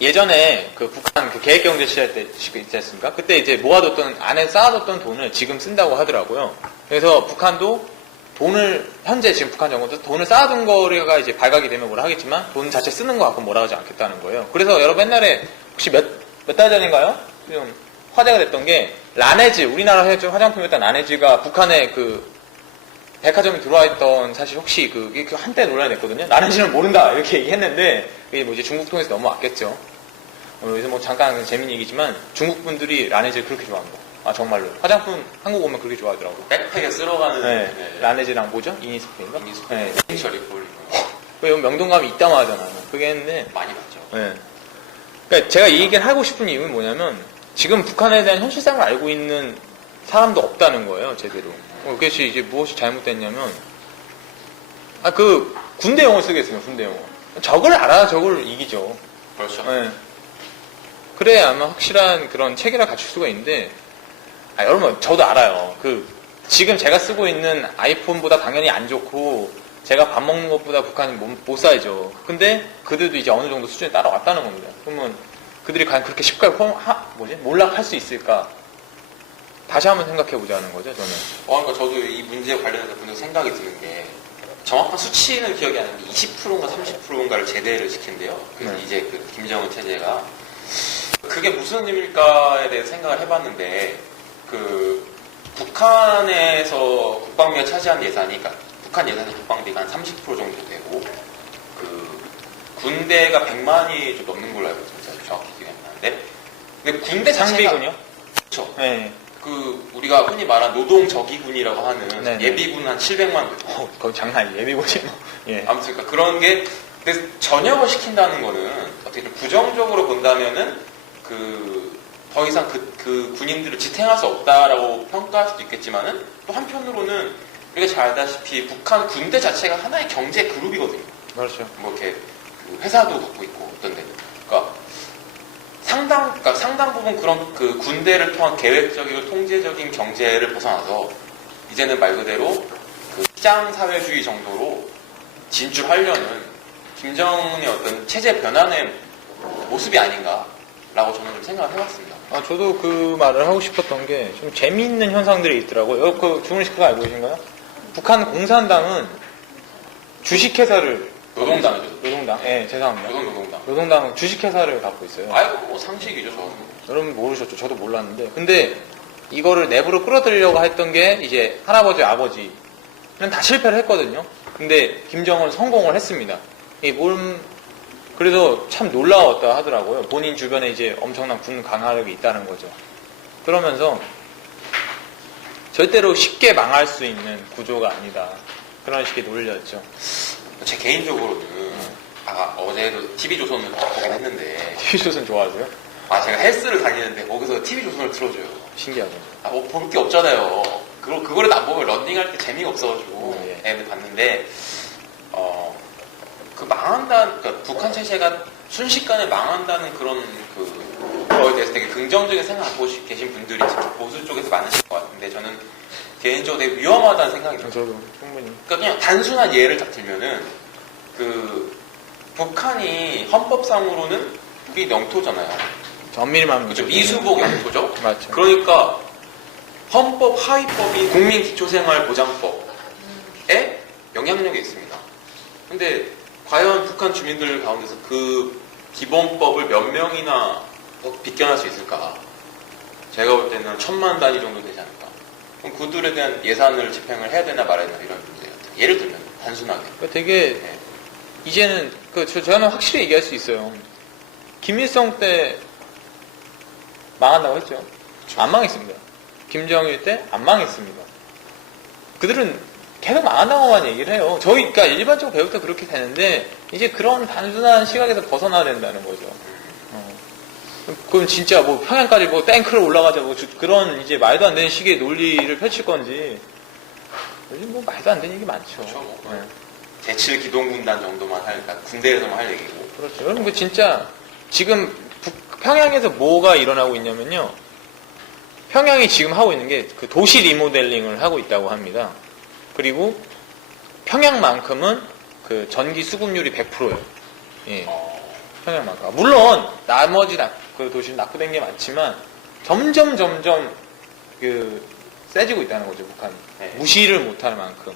예전에 그 북한 그 계획경제 시절 때 있지 않습니까? 그때 이제 모아뒀던 안에 쌓아뒀던 돈을 지금 쓴다고 하더라고요. 그래서 북한도 현재 지금 북한 정부도 돈을 쌓아둔 거가 이제 발각이 되면 뭐라 하겠지만 돈 자체 쓰는 거 갖고 뭐라 하지 않겠다는 거예요. 그래서 여러분 옛날에 혹시 몇 달 전인가요? 좀 화제가 됐던 게 라네즈, 우리나라 화장품이었던 라네즈가 북한에 그 백화점에 들어와 있던 사실 혹시 그게 한때 논란이 됐거든요. 라네즈는 모른다 이렇게 얘기했는데 그게 뭐 이제 중국 통해서 넘어왔겠죠. 그래서 뭐 잠깐 재밌는 얘기지만 중국 분들이 라네즈를 그렇게 좋아합니다. 아 정말로 화장품 한국 오면 그렇게 좋아하더라고. 백팩에 쓸어가는 네. 네. 라네즈랑 뭐죠? 이니스프레인가? 이니스프레이, 네. 셔리 폴 그 명동감이 있다고 하잖아요. 그게 했는데 많이 봤죠. 네. 그러니까 제가 이 얘기를 하고 싶은 이유는 뭐냐면 지금 북한에 대한 현실상을 알고 있는 사람도 없다는 거예요, 제대로. 그것이 이제 무엇이 잘못됐냐면 그 군대 용어 쓰겠습니다, 군대 용어. 적을 알아야 적을 이기죠. 그렇죠. 네. 그래야 아마 확실한 그런 체계를 갖출 수가 있는데 여러분 저도 알아요. 지금 제가 쓰고 있는 아이폰보다 당연히 안 좋고 제가 밥 먹는 것보다 북한이 못 살죠. 근데 그들도 이제 어느 정도 수준에 따라왔다는 겁니다. 그러면 그들이 과연 그렇게 쉽게 몰락할 수 있을까? 다시 한번 생각해 보자는 거죠, 저는. 그러니까 저도 이 문제에 관련해서 분명 생각이 드는 게 정확한 수치는 기억이 안 나는데 20%인가 30%인가를 제대를 시킨대요. 그래서 네. 이제 그 김정은 체제가 그게 무슨 의미일까에 대해서 생각을 해봤는데 북한에서 국방비가 차지한 예산이 그러니까 북한 예산의 국방비가 한 30% 정도 되고 군대가 100만이 좀 넘는 걸로 알고 있습니다. 정확히 기억이 안 나는데 근데 군대 자체가 상비군요? 그렇죠. 네. 우리가 흔히 말한 노동저기군이라고 하는 네네. 예비군 한 700만 되고 그건 장난 아니에요. 예비고지 뭐. 예. 아무튼 그러니까 그런 게 근데 전역을 시킨다는 거는 어떻게 좀 부정적으로 본다면은 더 이상 그 군인들을 지탱할 수 없다라고 평가할 수도 있겠지만은 또 한편으로는 우리가 잘 알다시피 북한 군대 자체가 하나의 경제 그룹이거든요. 그렇죠. 뭐 이렇게 회사도 갖고 있고 어떤 데는 그러니까 상당 부분 그런 군대를 통한 계획적이고 통제적인 경제를 벗어나서 이제는 말 그대로 시장 사회주의 정도로 진출하려는 김정은의 어떤 체제 변환의 모습이 아닌가라고 저는 좀 생각을 해봤습니다. 저도 그 말을 하고 싶었던 게 좀 재미있는 현상들이 있더라고요. 주문식 그거 알고 계신가요? 북한 공산당은 주식회사를 노동당이죠. 노동당? 네, 죄송합니다. 노동당. 노동당은 주식회사를 갖고 있어요. 아이고 뭐 상식이죠, 저는. 여러분 모르셨죠? 저도 몰랐는데. 근데 이거를 내부로 끌어들이려고 했던 게 이제 할아버지, 아버지는 다 실패를 했거든요. 근데 김정은 성공을 했습니다. 그래서 참 놀라웠다 하더라고요. 본인 주변에 이제 엄청난 군 강화력이 있다는 거죠. 그러면서 절대로 쉽게 망할 수 있는 구조가 아니다. 그런 식의 논리였죠. 제 개인적으로는 어제도 TV조선을 보긴 했는데 TV조선 좋아하세요? 제가 헬스를 다니는데 거기서 TV조선을 틀어줘요. 신기하죠. 뭐 볼 게 없잖아요. 그거를 안 보면 런닝할 때 재미가 없어가지고 예. 애들 봤는데 그러니까 북한 체제가 순식간에 망한다는 그런 거에 대해서 되게 긍정적인 생각을 하고 계신 분들이 특히 보수 쪽에서 많으실 것 같은데 저는 개인적으로 되게 위험하다는 생각이 들어요. 저도 충분히. 그러니까 그냥 단순한 예를 딱 들면은 북한이 헌법상으로는 우리 영토잖아요. 엄밀히 말하면 그죠? 미수복 영토죠. 맞죠. 그러니까 헌법 하위법인 국민기초생활보장법에 영향력이 있습니다. 근데 과연 북한 주민들 가운데서 그 기본법을 몇 명이나 비껴날 수 있을까? 제가 볼 때는 1000만 단위 정도 되지 않을까? 그럼 그들에 대한 예산을 집행을 해야 되나 말아야 되나 이런 문제 같아요. 예를 들면 단순하게. 되게 네. 이제는 저는 확실히 얘기할 수 있어요. 김일성 때 망한다고 했죠. 안 망했습니다. 김정일 때 안 망했습니다. 그들은 계속 망한다고만 얘기를 해요. 그러니까 일반적으로 배울 때 그렇게 되는데 이제 그런 단순한 시각에서 벗어나야 된다는 거죠. 그럼 진짜 뭐 평양까지 뭐 탱크를 올라가자 뭐 그런 이제 말도 안 되는 식의 논리를 펼칠 건지 요즘 뭐 말도 안 되는 얘기 많죠. 그렇죠. 네. 제7 기동군단 정도만 그러니까 군대에서만 할 얘기고. 그렇죠. 여러분 진짜 지금 평양에서 뭐가 일어나고 있냐면요. 평양이 지금 하고 있는 게 도시 리모델링을 하고 있다고 합니다. 그리고 평양만큼은 전기 수급률이 100%예요. 예. 평양만큼. 물론 나머지 도시는 낙후된 게 많지만 점점 세지고 있다는 거죠, 북한이. 네. 무시를 못할 만큼.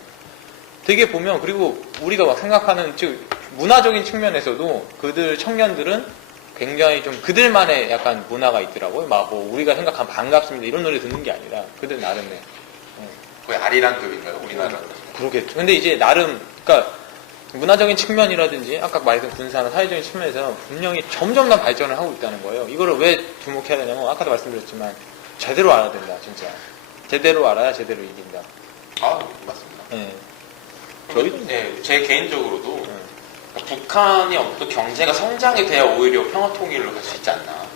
되게 보면 그리고 우리가 막 생각하는 문화적인 측면에서도 그들 청년들은 굉장히 좀 그들만의 약간 문화가 있더라고요. 막 우리가 생각한 반갑습니다 이런 노래 듣는 게 아니라 그들 나름의. 거의 아리랑급인가요? 우리나라. 그러겠죠. 근데 이제 그러니까 문화적인 측면이라든지 아까 말했던 군사나 사회적인 측면에서 분명히 점점 더 발전을 하고 있다는 거예요. 이거를 왜 주목해야 되냐면 아까도 말씀드렸지만 제대로 알아야 된다, 진짜. 제대로 알아야 제대로 이긴다. 아, 맞습니다. 네. 네, 제 개인적으로도 북한이 어떤 경제가 성장이 돼야 오히려 평화 통일로 갈 수 있지 않나.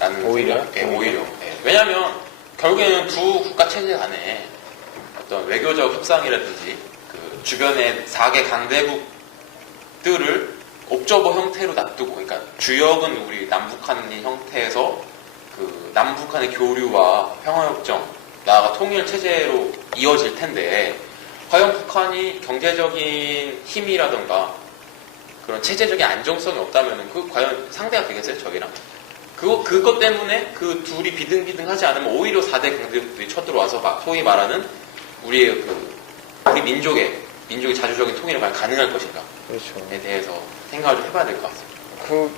라는 오히려? 생각. 네, 오히려. 네. 왜냐하면 결국에는 두 국가 체제 간에 어떤 외교적 협상이라든지 그 주변의 4개 강대국들을 옵저버 형태로 놔두고, 그러니까 주역은 우리 남북한의 형태에서 그 남북한의 교류와 평화협정, 나아가 통일 체제로 이어질 텐데, 과연 북한이 경제적인 힘이라든가 그런 체제적인 안정성이 없다면 그 과연 상대가 되겠어요, 저기랑? 그것 때문에 그 둘이 비등비등하지 않으면 오히려 4대 강대국들이 쳐들어와서 소위 말하는 우리 민족의 자주적인 통일이 과연 가능할 것인가에 그렇죠. 대해서 생각을 좀 해봐야 될 것 같습니다.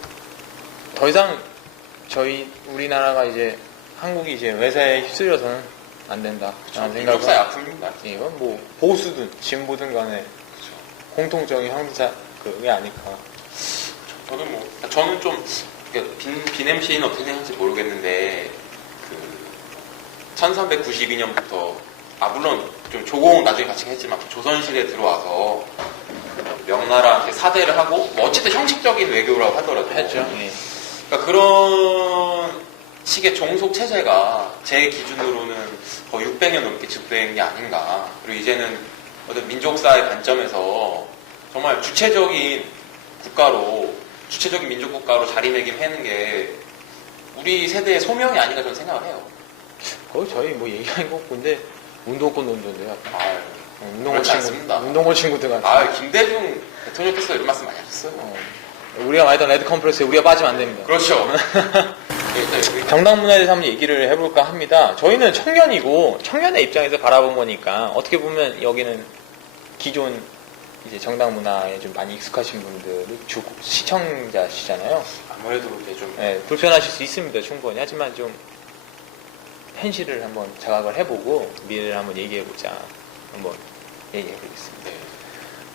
더 이상 우리나라가 이제 한국이 이제 외세에 휩쓸려서는 안 된다. 라는 생각은. 민족사의 아픔입니다. 이건 뭐 보수든 진보든 간에 그렇죠. 공통적인 형사 그게 아닐까. 저는 좀 빈 MC는 어떻게 생각할지 모르겠는데 그 1392년부터 물론 좀 조공 나중에 같이 했지만 조선시대에 들어와서 명나라한테 사대를 하고 뭐 어쨌든 형식적인 외교라고 하더라도 했죠. 예. 그러니까 그런 식의 종속 체제가 제 기준으로는 거의 600년 넘게 지속된 게 아닌가. 그리고 이제는 어떤 민족사의 관점에서 정말 주체적인 민족국가로 자리매김하는 게 우리 세대의 소명이 아닌가 저는 생각을 해요. 거의 저희 뭐 얘기하는 거 근데 운동권 논조인데요. 그렇지 않습니다. 운동권 친구들 같은. 김대중 대통령께서 이런 말씀 많이 하셨어요. 우리가 말했던 레드 컴프레스에 우리가 빠지면 안 됩니다. 그렇죠. 정당 문화에 대해서 한번 얘기를 해볼까 합니다. 저희는 청년이고 청년의 입장에서 바라본 거니까 어떻게 보면 여기는 기존 이제 정당 문화에 좀 많이 익숙하신 분들이 시청자시잖아요. 아무래도 이제 좀 불편하실 수 있습니다. 충분히. 하지만 좀 현실을 한번 자각을 해보고 미래를 한번 얘기해보자. 한번 얘기해보겠습니다. 네.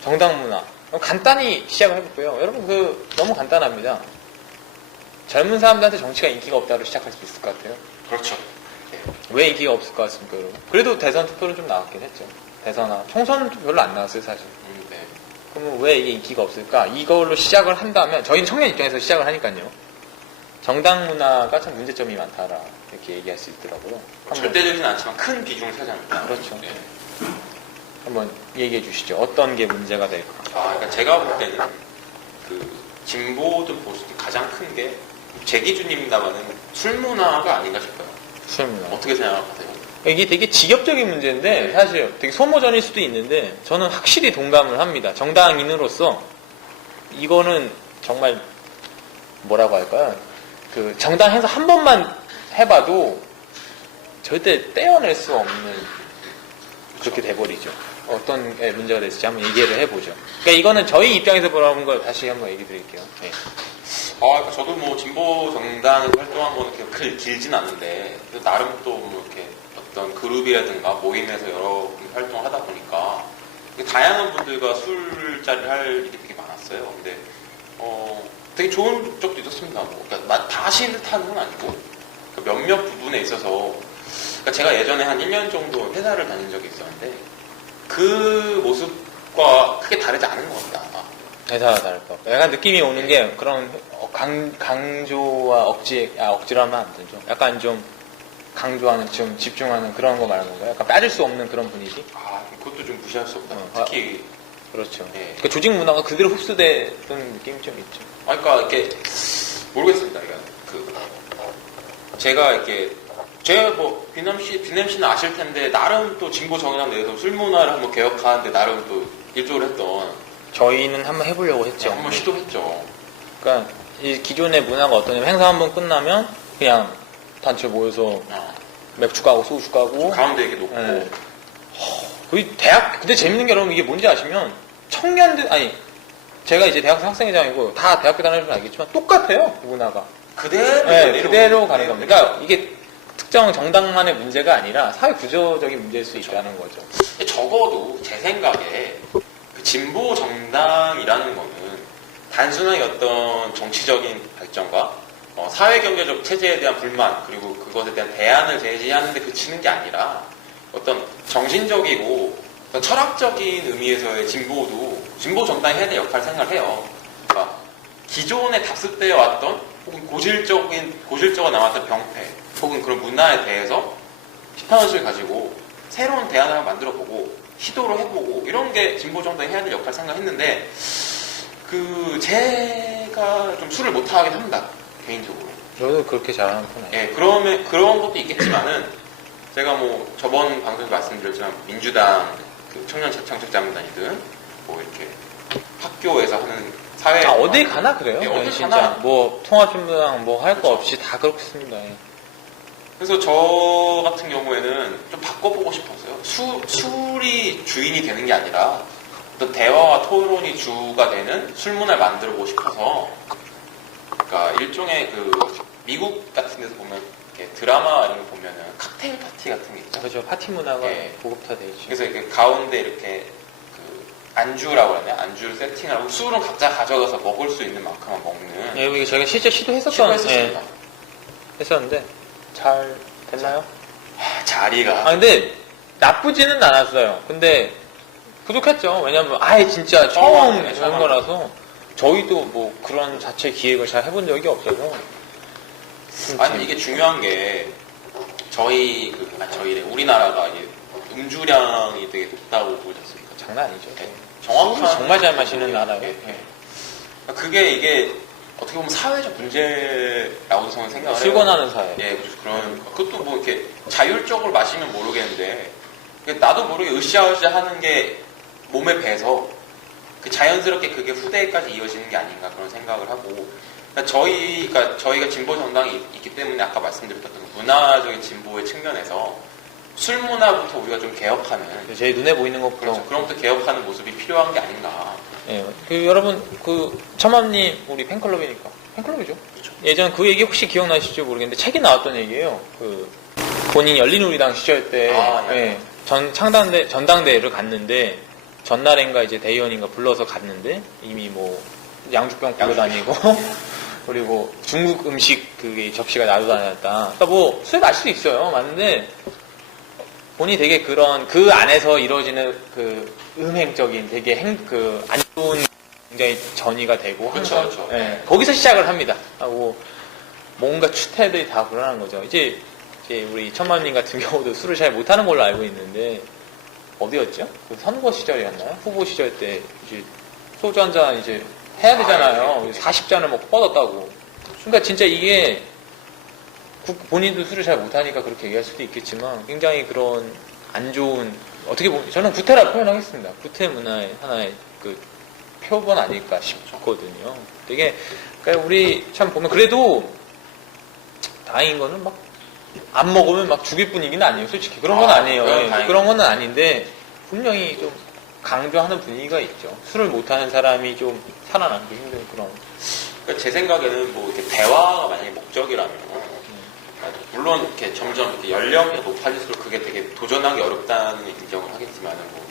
정당 문화. 간단히 시작을 해볼게요. 여러분 너무 간단합니다. 젊은 사람들한테 정치가 인기가 없다로 시작할 수 있을 것 같아요. 그렇죠. 왜 인기가 없을 것 같습니까, 여러분? 그래도 대선 투표는 좀 나왔긴 했죠. 대선아. 총선은 별로 안 나왔어요, 사실. 네. 그러면 왜 이게 인기가 없을까? 이걸로 시작을 한다면, 저희는 청년 입장에서 시작을 하니까요. 정당 문화가 참 문제점이 많다라, 이렇게 얘기할 수 있더라고요. 절대적이진 않지만 큰 비중을 차지합니다. 그렇죠. 네. 한번 얘기해 주시죠. 어떤 게 문제가 될까? 그러니까 제가 볼 때는 진보든 보수든 가장 큰 게 제 기준입니다만은 술 문화가 아닌가 싶어요. 술 문화. 어떻게 생각하세요? 이게 되게 직접적인 문제인데 사실 되게 소모전일 수도 있는데 저는 확실히 동감을 합니다. 정당인으로서 이거는 정말 뭐라고 할까요? 정당 행사 한 번만 해봐도 절대 떼어낼 수 없는 그렇게 돼버리죠. 어떤 게 문제가 됐을지 한번 얘기를 해보죠. 그러니까 이거는 저희 입장에서 보라는 걸 다시 한번 얘기 드릴게요. 네. 그러니까 저도 진보 정당에서 활동한 거는 그렇게 길진 않은데 나름 또 이렇게 어떤 그룹이라든가 모임에서 여러 분 활동을 하다 보니까 다양한 분들과 술자리를 할 일이 되게 많았어요. 근데 되게 좋은 적도 있었습니다. 그러니까 다 싫다는 건 아니고 몇몇 부분에 있어서 그러니까 제가 예전에 한 1년 정도 회사를 다닌 적이 있었는데 그 모습과 크게 다르지 않은 것 같다. 회사가 다를까. 약간 느낌이 오는 게 그런 강조와 억지로 하면 안 되죠. 약간 좀 강조하는, 좀 집중하는 그런 거 말하는 건가요? 약간 빠질 수 없는 그런 분위기? 그것도 좀 무시할 수 없다. 특히. 그렇죠. 예. 그러니까 조직 문화가 그대로 흡수되는 느낌이 좀 있죠. 그러니까 이렇게, 모르겠습니다. 제가 뭐, 비남 씨는 아실 텐데, 나름 또 진보 정당 내에서 술 문화를 한번 개혁하는데, 나름 또 일조를 했던. 저희는 한번 해보려고 했죠. 한번 시도했죠. 그러니까 이 기존의 문화가 어떠냐면 행사 한번 끝나면 그냥 단체 모여서 맥주 까고 소주 까고 가운데 이렇게 놓고. 네. 근데 재밌는 게 여러분 이게 뭔지 아시면 제가 이제 대학생 학생회장이고 다 대학교 다니는 분 알겠지만 똑같아요, 그 문화가. 그대로 가는 겁니다. 그러니까 이게 특정 정당만의 문제가 아니라 사회 구조적인 문제일 수 있다는 거죠. 적어도 제 생각에 진보 정당이라는 거는 단순하게 어떤 정치적인 발전과 사회 경제적 체제에 대한 불만 그리고 그것에 대한 대안을 제시하는데 그치는 게 아니라 어떤 정신적이고 어떤 철학적인 의미에서의 진보 정당이 해야 될 역할을 생각해요. 그러니까 기존에 답습되어 왔던 혹은 고질적으로 남았던 병폐 혹은 그런 문화에 대해서 비판의식을 가지고 새로운 대안을 한번 만들어보고 시도를 해보고 이런 게 진보 정당이 해야 될 역할을 생각했는데 제가 좀 술을 못 하긴 합니다. 개인적으로. 저도 그렇게 잘하는 편이에요. 예, 그런 것도 있겠지만은 제가 뭐 저번 방송에서 말씀드렸지만 민주당 그 청년 자청책자문단이든 뭐 이렇게 학교에서 하는 사회 어딜 가나 그래요? 예, 어딜 진짜 가나. 뭐 통합진보당 뭐 할 거 그렇죠. 없이 다 그렇습니다. 예. 그래서 저 같은 경우에는 좀 바꿔보고 싶었어요. 술이 주인이 되는 게 아니라 어떤 대화와 토론이 주가 되는 술문화를 만들어보고 싶어서 그러니까 일종의 미국 같은 데서 보면 이렇게 드라마 이런 거 보면은 칵테일 파티 같은 게 있죠. 그렇죠. 파티 문화가 예. 보급화돼 있죠. 그래서 이렇게 가운데 이렇게 안주라고 하나요? 안주를 세팅하고 술은 각자 가져가서 먹을 수 있는 만큼만 먹는. 예, 이게 저희가 실제 시도했었습니다. 했었는데 잘 됐나요? 자리가 근데 나쁘지는 않았어요. 근데 부족했죠. 왜냐면 아예 진짜 처음 처음 하는 거라서 저희도 뭐 그런 자체 기획을 잘 해본 적이 없어서. 아니 이게 중요한 게 우리나라가 이제 음주량이 되게 높다고 보지 않습니까? 장난 아니죠. 네. 정확한 정말 잘 마시는 나라예요. 예, 예. 그게 이게 어떻게 보면 사회적 문제라고 저는 생각을 해요. 술권하는 사회. 예, 그런 그것도 뭐 이렇게 자율적으로 마시면 모르겠는데 나도 모르게 으쌰으쌰 하는 게 몸에 배서 자연스럽게 그게 후대까지 이어지는 게 아닌가 그런 생각을 하고 저희가 진보 정당이 있기 때문에 아까 말씀드렸던 그 문화적인 진보의 측면에서 술 문화부터 우리가 좀 개혁하는 제 눈에 보이는 것부터. 그렇죠. 그런 것도 개혁하는 모습이 필요한 게 아닌가. 예, 여러분 첨암님 우리 팬클럽이니까 팬클럽이죠. 그렇죠. 예전 그 얘기 혹시 기억나실지 모르겠는데 책에 나왔던 얘기예요. 본인 열린우리당 시절 때 네. 전당대회를 갔는데 전날인가 이제 대의원인가 불러서 갔는데 이미 뭐 양주병 불러 다니고 그리고 중국 음식 그게 접시가 나도 다녔다. 그러니까 뭐 술 마실 수 있어요. 맞는데 본인이 되게 그 안에서 이루어지는 음행적인 되게 안 좋은 굉장히 전이가 되고 그렇죠, 항상, 그렇죠. 예, 거기서 시작을 합니다. 하고 뭔가 추태들이 다 불안한 거죠. 이제 우리 천만님 같은 경우도 술을 잘 못하는 걸로 알고 있는데 어디였죠? 선거 시절이었나요? 후보 시절 때 이제 소주 한 잔 이제 해야 되잖아요. 40잔을 먹고 뻗었다고. 그러니까 진짜 이게 본인도 술을 잘 못하니까 그렇게 얘기할 수도 있겠지만 굉장히 그런 안 좋은 어떻게 보면 저는 구태라 표현하겠습니다. 구태 문화의 하나의 표본 아닐까 싶거든요. 되게 그러니까 우리 참 보면 그래도 다행인 거는 막 안 먹으면 막 죽일 분위기는 아니에요. 솔직히 그런 건 아니에요. 그런 건 아닌데 분명히 좀 강조하는 분위기가 있죠. 술을 못하는 사람이 좀 살아남기 힘든 그런. 그러니까 제 생각에는 뭐 이렇게 대화가 만약에 목적이라면 물론 이렇게 점점 이렇게 연령이 높아질수록 그게 되게 도전하기 어렵다는 인정을 하겠지만은 뭐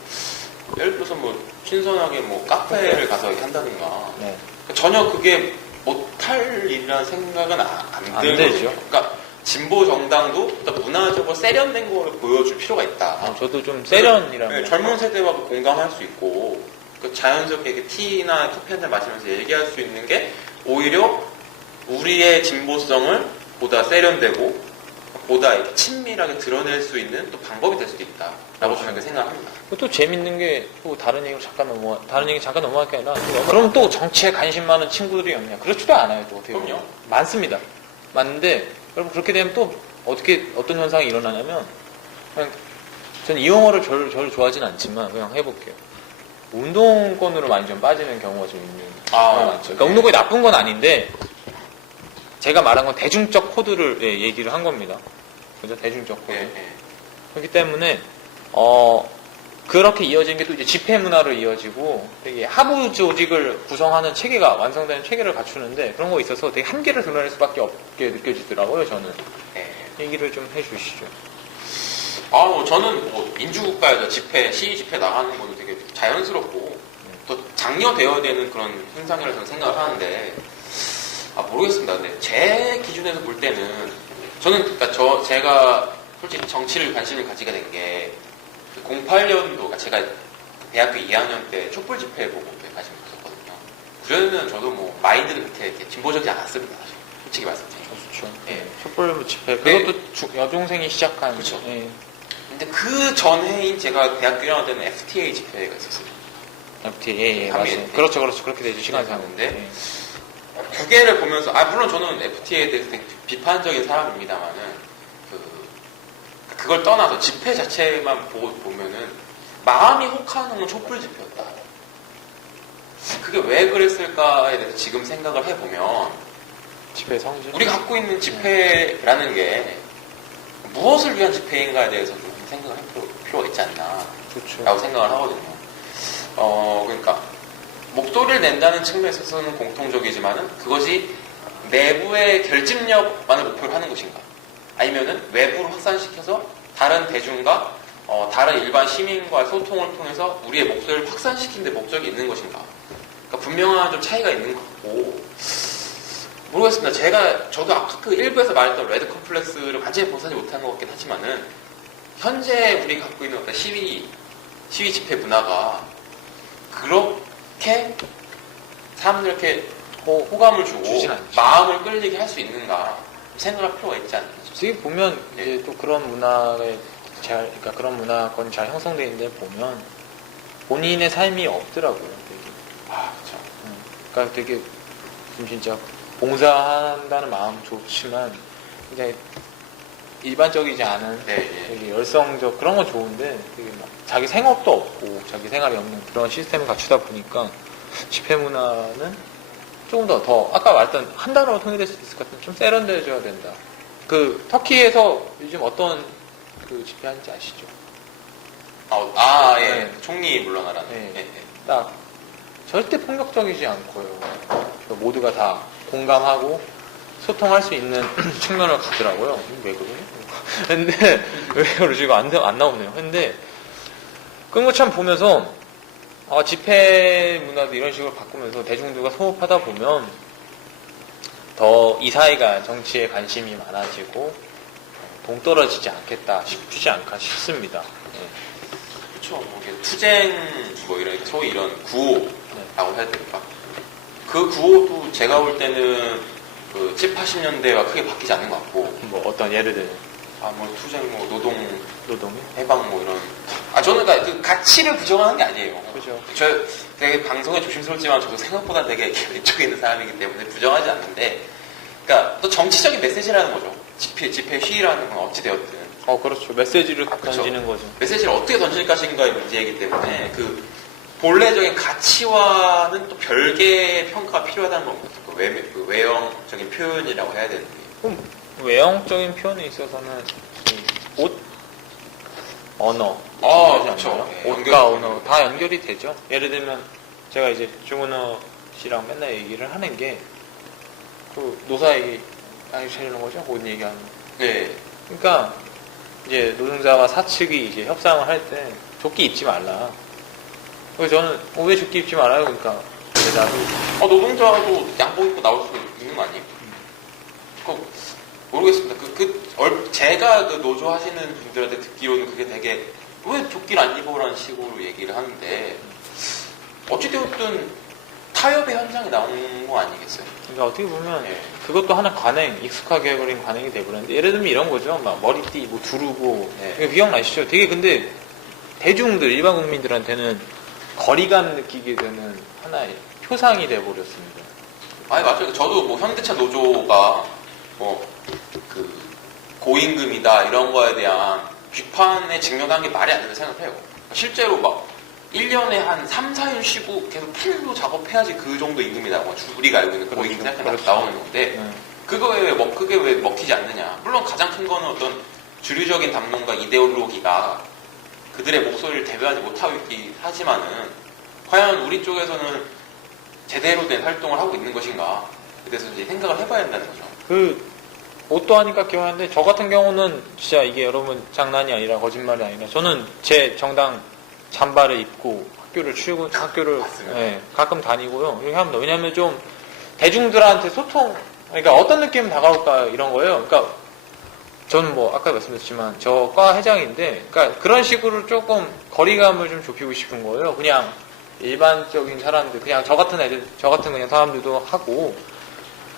예를 들어서 뭐 신선하게 뭐 카페를 가서 이렇게 한다든가 네. 전혀 그게 못할 일이라는 생각은 안 들거든요. 되죠. 그러니까 진보 정당도 어떤 문화적으로 세련된 거를 보여줄 필요가 있다. 저도 좀 세련이라면 네, 젊은 세대와도 공감할 수 있고 자연스럽게 이렇게 티나 커피 한잔 마시면서 얘기할 수 있는 게 오히려 우리의 진보성을 보다 세련되고 보다 이렇게 친밀하게 드러낼 수 있는 또 방법이 될 수도 있다라고 그렇죠. 저는 그렇게 생각합니다. 또 재밌는 게 또 다른 얘기 잠깐 넘어갈 게 아니라 그럼 또 정치에 관심 많은 친구들이 없냐? 그렇지도 않아요. 또 어떻게 보면. 그럼요. 많습니다. 많은데 여러분 그렇게 되면 또 어떤 현상이 일어나냐면 그냥 전 이 용어를 저를 좋아하진 않지만 그냥 해볼게요. 운동권으로 많이 좀 빠지는 경우가 좀 있는 경우가 많죠. 그러니까 운동권이 나쁜 건 아닌데 제가 말한 건 대중적 코드를 얘기를 한 겁니다. 그죠? 대중적 코드. 그렇기 때문에 그렇게 이어진 게 또 이제 집회 문화로 이어지고 되게 하부 조직을 구성하는 체계가 완성되는 체계를 갖추는데 그런 거 있어서 되게 한계를 드러낼 수밖에 없게 느껴지더라고요. 저는 얘기를 좀 해주시죠. 저는 뭐 민주국가에서 시위 집회 나가는 것도 되게 자연스럽고 또 장려되어야 되는 그런 행상이라고 저는 생각을 하는데 모르겠습니다. 근데 제 기준에서 볼 때는 저는 그러니까 제가 솔직히 정치를 관심을 가지게 된 게 08년도 그러니까 제가 대학교 2학년 때 촛불 집회 보고 관심을 가졌거든요. 그전에는 저도 뭐 마인드는 그렇게 이렇게 진보적이지 않았습니다. 사실 솔직히 말씀드리면. 그렇죠. 예. 촛불 집회 네. 그것도 여중생이 시작한. 그렇죠. 예. 근데 그 전해인 제가 대학교 1학년 때는 FTA 집회가 있었어요. FTA 한미 맞아요. FTA. 그렇죠. 그렇게 되죠. 시간상인데. 네. 두 개를 보면서 물론 저는 FTA에 대해서 되게 비판적인 사람입니다만은 그걸 떠나서 집회 자체만 보면은 마음이 혹하는 건 촛불 집회였다. 그게 왜 그랬을까에 대해서 지금 생각을 해보면 집회 성질. 우리가 갖고 있는 집회라는 게 무엇을 위한 집회인가에 대해서 좀 생각을 할 필요가 있지 않나 그렇죠. 라고 생각을 하거든요. 그러니까 목소리를 낸다는 측면에 있어서는 공통적이지만은 그것이 내부의 결집력만을 목표로 하는 것인가 아니면은 외부를 확산시켜서 다른 대중과 다른 일반 시민과의 소통을 통해서 우리의 목소리를 확산시키는 데 목적이 있는 것인가. 그러니까 분명한 좀 차이가 있는 것 같고 모르겠습니다. 저도 아까 그 일부에서 말했던 레드 컴플렉스를 완전히 벗어나지 못한 것 같긴 하지만은 현재 우리가 갖고 있는 어떤 시위 집회 문화가 그렇게 사람들에게 호감을 주고 주진 않죠. 마음을 끌리게 할 수 있는가 생각할 필요가 있지 않나. 어떻게 보면 네. 이제 또 그런 문화에 그러니까 그런 문화권이 잘 형성되어 있는데 보면 본인의 삶이 없더라고요. 되게. 그렇죠. 그러니까 되게 좀 진짜 봉사한다는 마음 좋지만 굉장히 일반적이지 않은 네, 예. 되게 열성적 그런 건 좋은데 되게 막 자기 생업도 없고 자기 생활이 없는 그런 시스템을 갖추다 보니까 집회 문화는 조금 더 아까 말했던 한 단어로 통일될 수 있을 것 같은데 좀 세련돼져야 된다. 그 터키에서 요즘 어떤 그 집회 하는지 아시죠? 예. 네. 총리 물러나라는. 네. 예, 예. 딱 절대 폭력적이지 않고요. 모두가 다 공감하고 소통할 수 있는 측면을 갖더라고요. 왜 그러냐? 근데 왜 그러지? 이거 안 나오네요. 근데 그런 거 참 보면서 집회 문화도 이런 식으로 바꾸면서 대중들과 소흡하다 보면 더 이 사회가 정치에 관심이 많아지고 동떨어지지 않겠다 싶지 않을까 싶습니다. 그렇죠. 뭐 이게 투쟁 뭐 이런 소위 이런 구호라고 해야 될까? 그 구호도 제가 볼 때는 그 7, 80년대와 크게 바뀌지 않는 것 같고. 뭐 어떤 예를 들면 뭐 투쟁, 뭐 노동이? 해방 뭐 이런. 저는 그 가치를 부정하는 게 아니에요. 그죠. 저 되게 방송에 조심스럽지만 저도 생각보다 되게 왼쪽에 있는 사람이기 때문에 부정하지 않는데, 그러니까 또 정치적인 메시지라는 거죠. 집회 시위라는 건 어찌 되었든. 그렇죠. 메시지를 그렇죠. 던지는 거죠. 메시지를 어떻게 던질 것인가의 문제이기 때문에 그 본래적인 가치와는 또 별개의 평가가 필요하다는 겁니다. 그 외형적인 표현이라고 해야 되는데. 그럼 외형적인 표현에 있어서는 이 옷, 언어, 그렇죠. 네, 옷과 언어 다 연결이 되죠. 예를 들면 제가 이제 중은호 씨랑 맨날 얘기를 하는 게 그 노사 얘기 하시는 거죠. 옷 얘기하는 거. 네. 그러니까 이제 노동자와 사측이 이제 협상을 할 때 조끼 입지 말라. 그래서 저는 왜 조끼 입지 말아요? 그러니까 나도 노동자도 양복 입고 나올 수 있는 거 아니에요? 모르겠습니다. 제가 그 노조 하시는 분들한테 듣기로는 그게 되게 왜 조끼를 안 입어라는 식으로 얘기를 하는데 어찌되었든 타협의 현장에 나오는 거 아니겠어요? 그러니까 어떻게 보면 네. 그것도 하나 익숙하게 버린 관행이 돼버렸는데 예를 들면 이런 거죠. 막 머리띠 뭐 두르고 네. 이거 기억나시죠? 되게 근데 대중들 일반 국민들한테는 거리감 느끼게 되는 하나의 표상이 돼버렸습니다. 맞아요. 저도 뭐 현대차 노조가 그 고임금이다 이런 거에 대한 비판에 직면한 게 말이 안 된다고 생각해요. 실제로 막 1년에 한 3, 4일 쉬고 계속 풀로 작업해야지 그 정도 임금이라고 우리가 알고 있는 고임금 생각이 그렇죠. 나오는 건데 그게 왜 먹히지 않느냐. 물론 가장 큰 거는 어떤 주류적인 담론과 이데올로기가 그들의 목소리를 대변하지 못하고 있긴 하지만은 과연 우리 쪽에서는 제대로 된 활동을 하고 있는 것인가 에 대해서 이제 생각을 해봐야 한다는 거죠. 그 옷도 하니까 기억하는데 저 같은 경우는 진짜 이게 여러분 장난이 아니라 거짓말이 아니라 저는 제 정당 잠바를 입고 학교를 맞습니다. 가끔 다니고요. 이렇게 합니다. 왜냐하면 좀 대중들한테 소통, 그러니까 어떤 느낌 다가올까 이런 거예요. 그러니까 저는 뭐 아까 말씀드렸지만 저 과 회장인데, 그러니까 그런 식으로 조금 거리감을 좀 좁히고 싶은 거예요. 그냥 일반적인 사람들, 그냥 저 같은 애들, 저 같은 그냥 사람들도 하고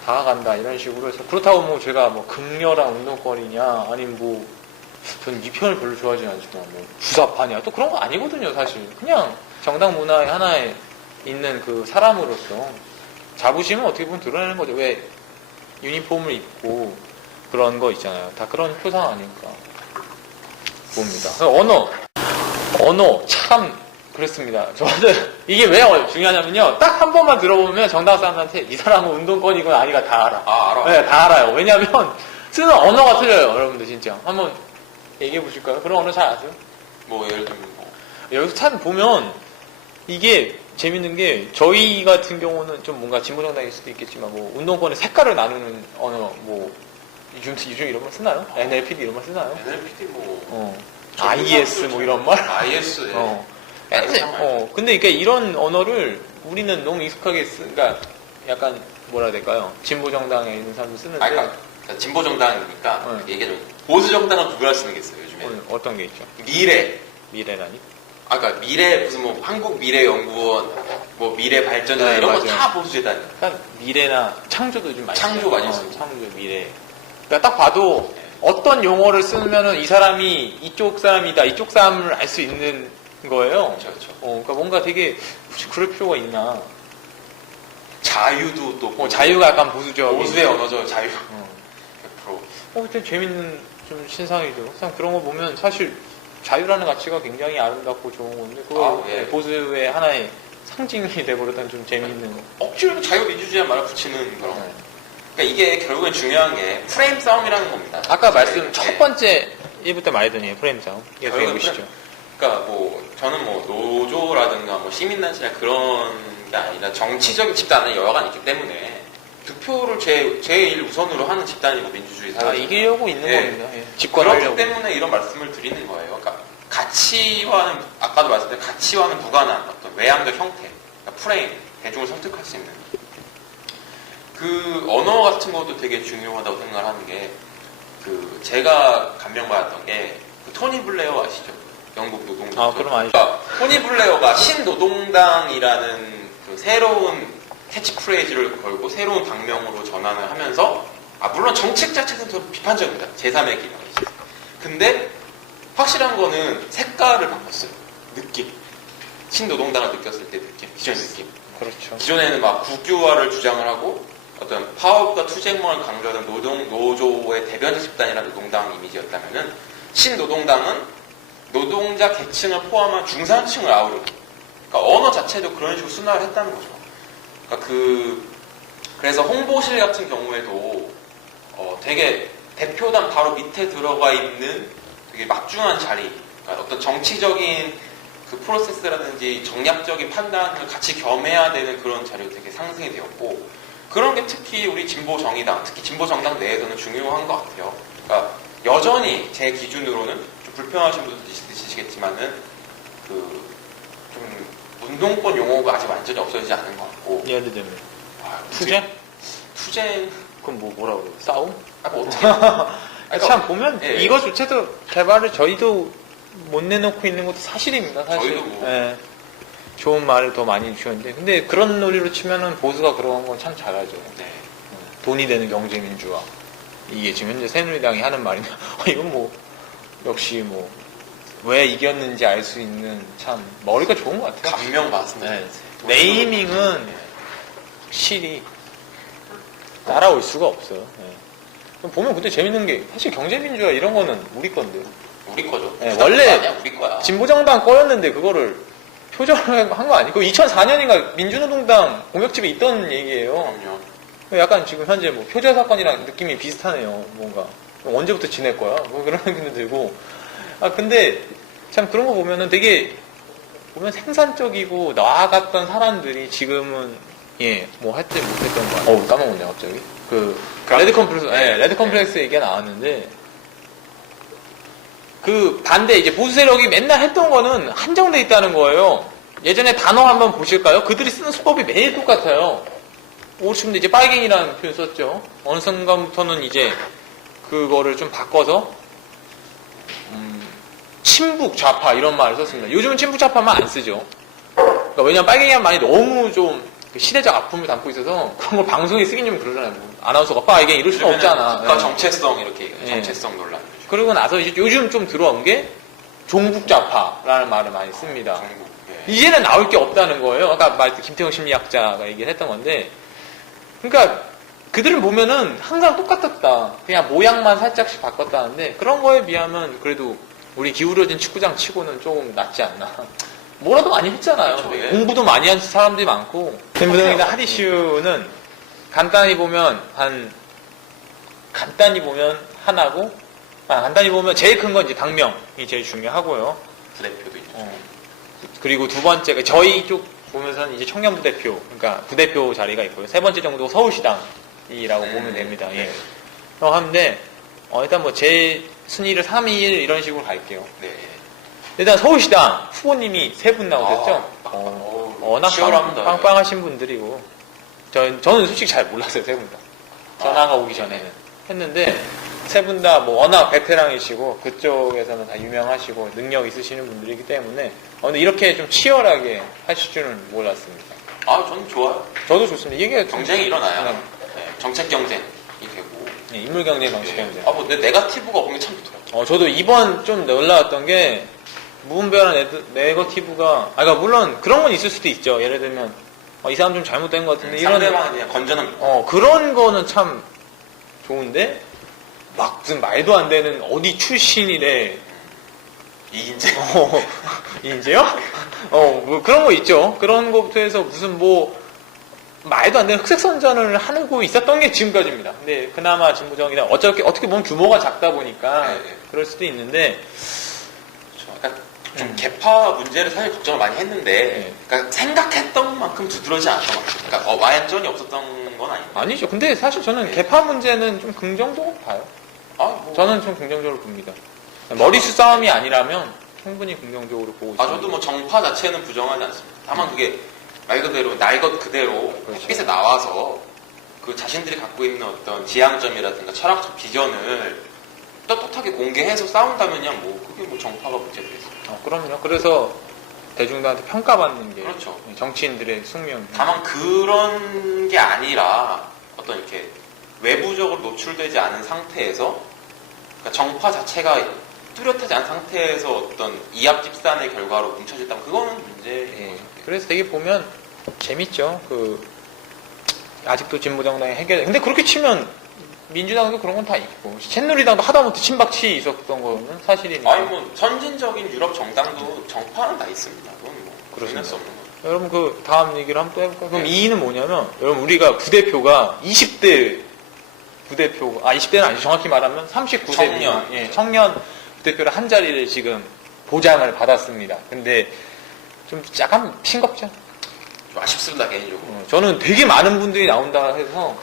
다가간다 이런 식으로 해서, 그렇다고 뭐 제가 뭐 극렬한 운동권이냐, 아니면 뭐 전 이 편을 별로 좋아하지 않지만 뭐 주사파냐, 또 그런 거 아니거든요 사실. 그냥 정당 문화의 하나에 있는 그 사람으로서 자부심은 어떻게 보면 드러내는 거죠. 왜 유니폼을 입고 그런 거 있잖아요. 다 그런 표상 아닐까 봅니다. 언어 참 그렇습니다. 저는 이게 왜 중요하냐면요, 딱 한 번만 들어보면 정당 사람한테 이 사람은 운동권이건 아니가 다 알아. 아, 알아. 네, 다 알아요. 왜냐면 쓰는 언어가 틀려요. 여러분들 진짜 한번 얘기해 보실까요? 그런 언어 잘 아세요? 뭐 예를 들면 뭐 여기서 참 보면 이게 재밌는 게, 저희 같은 경우는 좀 뭔가 진보정당일 수도 있겠지만 뭐 운동권의 색깔을 나누는 언어, 뭐 요즘 이런 말 쓰나요? NLPD 이런 말 쓰나요? NLPD 뭐 IS 뭐 이런 말? IS 근데 그러니까 이런 언어를 우리는 너무 익숙하게 그러니까 약간 뭐라 해야 될까요? 진보정당에 있는 사람들 쓰는데. 그러니까 진보 정당이니까 얘기해 좀, 보수 정당은 구별할 수 있는 게 있어요 요즘에. 어떤 게 있죠? 미래라니? 아, 그러니까 미래 무슨 뭐 한국미래연구원, 뭐 미래발전재단 네, 이런 거 맞아요. 다 보수 재단이에요. 그러니까 미래나 창조도 좀 많이 창조 많이 써요. 창조, 미래. 그러니까 딱 봐도 어떤 용어를 쓰면은 이 사람이 이쪽 사람이다, 이쪽 사람을 알 수 있는 거예요. 그렇죠. 그러니까 뭔가 되게 혹시 그럴 필요가 있나? 자유도 또 자유가 약간 보수적. 보수의 언어죠. 자유. 100%. 되게 재밌는 좀 신상이죠. 참 그런 거 보면 사실 자유라는 가치가 굉장히 아름답고 좋은 건데, 그거 예. 보수의 하나의 상징이 돼버렸다는 좀 재밌는. 억지로 자유민주주의란 말을 붙이는 그런. 그러니까 이게 결국엔 중요한 게 프레임 싸움이라는 겁니다. 아까 말씀 첫 네. 번째 1부 때 말했더니 프레임 싸움. 이게 되게 보시죠. 그러니까 뭐 저는 뭐 노조라든가 뭐 시민단체나 그런 게 아니라 정치적인 집단은 여하간 있기 때문에 투표를 제일 우선으로 하는 집단이고 민주주의 사회. 이기려고 있는 예. 겁니다. 예. 그렇기 집권하려고. 때문에 이런 말씀을 드리는 거예요. 그러니까 가치와는, 아까도 말씀드린 가치와는 무관한 어떤 외향적 형태, 그러니까 프레임, 대중을 설득할 수 있는 그 언어 같은 것도 되게 중요하다고 생각을 하는 게, 그 제가 감명받았던 게 그 토니 블레어 아시죠? 영국 노동당. 그럼 아니죠. 그러니까 토니 블레어가 신노동당이라는 그 새로운 캐치프레이즈를 걸고 새로운 당명으로 전환을 하면서, 물론 정책 자체는 더 비판적입니다. 제3의 기능이죠. 근데 확실한 거는 색깔을 바꿨어요. 느낌. 신노동당을 느꼈을 때 느낌. 기존의 느낌. 그렇죠. 기존에는 막 국유화를 주장을 하고 어떤 파업과 투쟁망을 강조하는 노조의 대변자 집단이라는 노동당 이미지였다면은, 신노동당은 노동자 계층을 포함한 중산층을 아우르는, 그러니까 언어 자체도 그런 식으로 순화를 했다는 거죠. 그러니까 그래서 홍보실 같은 경우에도 되게 대표단 바로 밑에 들어가 있는 되게 막중한 자리, 그러니까 어떤 정치적인 그 프로세스라든지 정략적인 판단을 같이 겸해야 되는 그런 자리가 되게 상승이 되었고, 그런 게 특히 우리 진보 정의당, 특히 진보 정당 내에서는 중요한 것 같아요. 그러니까 여전히 제 기준으로는 좀 불편하신 분도 있으시겠지만은 그 좀 운동권 용어가 아직 완전히 없어지지 않은 것 같고. 예를 들면 투쟁? 투쟁. 그럼 뭐라 그래요? 싸움? 뭐 어떻게? 참 보면 예. 이거조차도 개발을 저희도 못 내놓고 있는 것도 사실입니다. 사실. 저희도 뭐. 예. 좋은 말을 더 많이 주셨는데, 근데 그런 논리로 치면은 보수가 그런 건 참 잘하죠. 네. 돈이 되는 경제민주화. 이게 지금 현재 새누리당이 하는 말인데, 이건 뭐 역시 뭐 왜 이겼는지 알 수 있는 참 머리가 좋은 것 같아요. 감명 받습니다. 네. 네이밍은 확실히 따라올 수가 없어요. 네. 보면 근데 재밌는 게, 사실 경제민주화 이런 거는 우리 건데요. 우리 거죠. 네, 원래 아니야, 우리 거야. 진보정당 거였는데 그거를 표절한 거 아니고, 2004년인가 민주노동당 공약집에 있던 얘기예요. 그럼요. 약간 지금 현재 뭐 표절 사건이랑 느낌이 비슷하네요. 뭔가 언제부터 지낼 거야? 뭐 그런 느낌도 들고. 근데 참 그런 거 보면은 되게 보면 생산적이고 나아갔던 사람들이 지금은 뭐 했지 못했던 거 같아요. 까먹었네 갑자기. 레드 컴플렉스, 레드 컴플렉스 얘기가 나왔는데, 그 반대 이제 보수 세력이 맨날 했던 거는 한정돼 있다는 거예요. 예전에 단어 한번 보실까요? 그들이 쓰는 수법이 매일 똑같아요. 오르침도 이제 빨갱이라는 표현 썼죠. 어느 순간부터는 이제 그거를 좀 바꿔서 친북 좌파 이런 말을 썼습니다. 요즘은 친북 좌파만 안 쓰죠. 그러니까 왜냐면 빨갱이란 말이 너무 좀 시대적 아픔을 담고 있어서 그런 걸 방송에 쓰긴 좀 그러잖아요. 뭐 아나운서가 빨갱이 이럴 수는 없잖아. 국가 예. 정체성 이렇게 예. 정체성 논란. 그러고 나서 이제 요즘 좀 들어온 게 종북 좌파라는 말을 많이 씁니다. 전국. 예. 이제는 나올 게 없다는 거예요. 아까 말했던 김태형 심리학자가 얘기를 했던 건데, 그러니까 그들은 보면은 항상 똑같았다. 그냥 모양만 살짝씩 바꿨다는데 그런 거에 비하면 그래도 우리 기울어진 축구장 치고는 조금 낫지 않나. 뭐라도 많이 했잖아요. 그렇죠, 예. 공부도 많이 한 사람들이 많고. 샘부동이나 핫이슈는 간단히 보면 하나고, 간단히 보면 제일 큰 건 이제 당명이 제일 중요하고요. 부대표도 있죠. 그리고 두 번째가 저희 쪽 보면서는 이제 청년 부대표, 그러니까 부대표 자리가 있고요. 세 번째 정도 서울시당이라고 보면 됩니다. 예. 하는데 일단 뭐 제 순위를 3, 2, 1 이런 식으로 갈게요. 네. 일단 서울시당 후보님이 세 분 나오셨죠? 워낙 치열합니다. 빵빵하신 분들이고 저는 솔직히 잘 몰랐어요. 세 분 다. 전화가 오기 전에는 했는데 세 분 다 뭐 워낙 베테랑이시고 그쪽에서는 다 유명하시고 능력 있으시는 분들이기 때문에 근데 이렇게 좀 치열하게 하실 줄은 몰랐습니다. 저는 좋아요. 저도 좋습니다. 이게 경쟁이 일어나요. 네. 네, 정책 경쟁이 되고. 네, 인물 경쟁, 정치 경쟁. 뭐 네거티브가 없는 게 참 좋더라고요. 저도 이번 좀 놀라웠던 게 무분별한 네거티브가 그러니까 물론 그런 건 있을 수도 있죠. 예를 들면 이 사람 좀 잘못된 것 같은데 이런 상대방에 대한 건전함. 그런 거는 참 좋은데 막 무슨 말도 안 되는 어디 출신이래 이인재. 이제요? 뭐 그런 거 있죠. 그런 거부터 해서 무슨 뭐 말도 안 되는 흑색선전을 하고 있었던 게 지금까지입니다. 근데 그나마 진보정이나 어떻게 보면 규모가 작다 보니까 네. 그럴 수도 있는데 그러니까 좀 개파 문제를 사실 걱정을 많이 했는데, 그러니까 생각했던 만큼 두드러지지 않았던 것 같아요. 그러니까 완전히 없었던 건 아닌데. 아니죠. 근데 사실 저는 개파 문제는 좀 긍정적으로 봐요. 저는 좀 긍정적으로 봅니다. 머리수 싸움이 아니라면 충분히 긍정적으로 보고 있습니다. 저도 뭐 정파 자체는 부정하지 않습니다. 다만 그게 말 그대로 날 것 그대로 그렇죠. 햇빛에 나와서 그 자신들이 갖고 있는 어떤 지향점이라든가 철학적 비전을 떳떳하게 공개해서 싸운다면야 뭐 그게 뭐 정파가 문제되겠어요. 그럼요. 그래서 대중들한테 평가받는 게 그렇죠. 정치인들의 숙명. 다만 그런 게 아니라 어떤 이렇게 외부적으로 노출되지 않은 상태에서 그러니까 정파 자체가 뚜렷하지 않은 상태에서 어떤 이합 집산의 결과로 뭉쳐졌다면 그거는 문제예요. 그래서 되게 보면 재밌죠. 아직도 진보정당이 근데 그렇게 치면 민주당도 그런 건 다 있고 새누리당도 하다못해 친박치 있었던 거는 사실이니까. 뭐 선진적인 유럽 정당도 정파는 다 있습니다. 그건 뭐 부인할 수 없는 거죠. 여러분 그 다음 얘기를 한번 또 해볼까요? 그럼 이의는 뭐냐면 여러분 우리가 부대표가 20대 부대표 20대는 아니죠. 정확히 말하면 39세 청년. 청년 부대표를 한 자리를 지금 보장을 받았습니다. 근데 좀 약간 싱겁죠. 좀 아쉽습니다 개인적으로. 저는 되게 많은 분들이 나온다 해서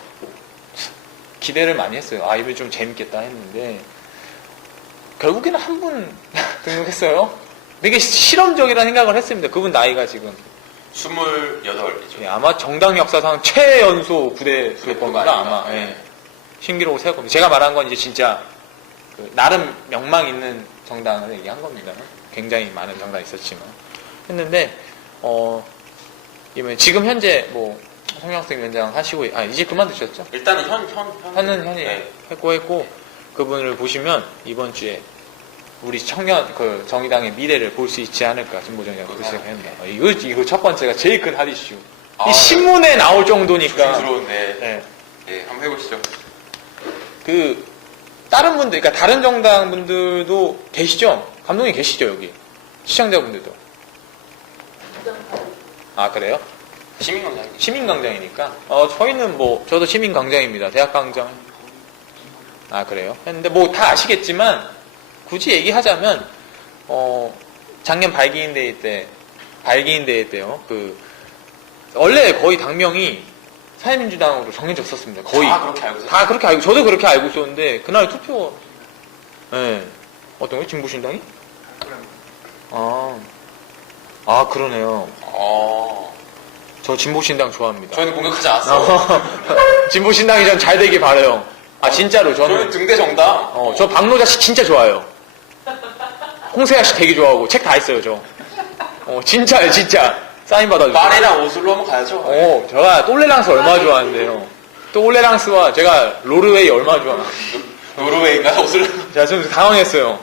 기대를 많이 했어요. 이번 좀 재밌겠다 했는데 결국에는 한 분 등록했어요. 되게 실험적이라는 생각을 했습니다. 그분 나이가 지금 28이죠. 아마 정당 역사상 최연소 부대표일 겁니다. 아마 신기록을 세울 겁니다. 제가 말한 건 이제 진짜 나름 명망 있는 정당을 얘기한 겁니다. 굉장히 많은 정당이 있었지만 했는데 지금 현재 뭐 송영석 위원장 하시고 이제 그만두셨죠? 일단은 현이 했고 그분을 보시면 이번 주에 우리 청년 정의당의 미래를 볼 수 있지 않을까 진보정의당 그 생각했나. 이거 첫 번째가 제일 큰 핫 이슈. 이 신문에 나올 정도니까. 들어온데. 한번 해보시죠. 다른 분들, 그러니까 다른 정당 분들도 계시죠? 감독님 계시죠 여기? 시청자분들도. 그래요? 시민광장. 시민광장이니까. 저희는 저도 시민광장입니다. 대학광장. 그래요? 했는데 다 아시겠지만 굳이 얘기하자면 작년 발기인 대회 때요. 원래 거의 당명이 사회민주당으로 정해졌었습니다. 거의 다 그렇게 알고 있어요? 저도 그렇게 알고 있었는데 그날 투표 어떤 거? 진보신당이? 그러네요. 저 진보신당 좋아합니다. 저희는 공격하지 않았어. 진보신당이 전 잘 되길 바라요. 아 진짜로 저는 저는 등대 정당. 저 박노자 씨 진짜 좋아요. 홍세아 씨 되게 좋아하고 책 다 했어요 저. 진짜요 진짜 사인 받아주세요. 말이랑 오슬로 한번 가야죠. 제가 또올레랑스 얼마나 좋아하는데요. 또올레랑스와 제가 로르웨이 얼마나 좋아하나. 노르웨이인가 오슬로. 제가 좀 당황했어요.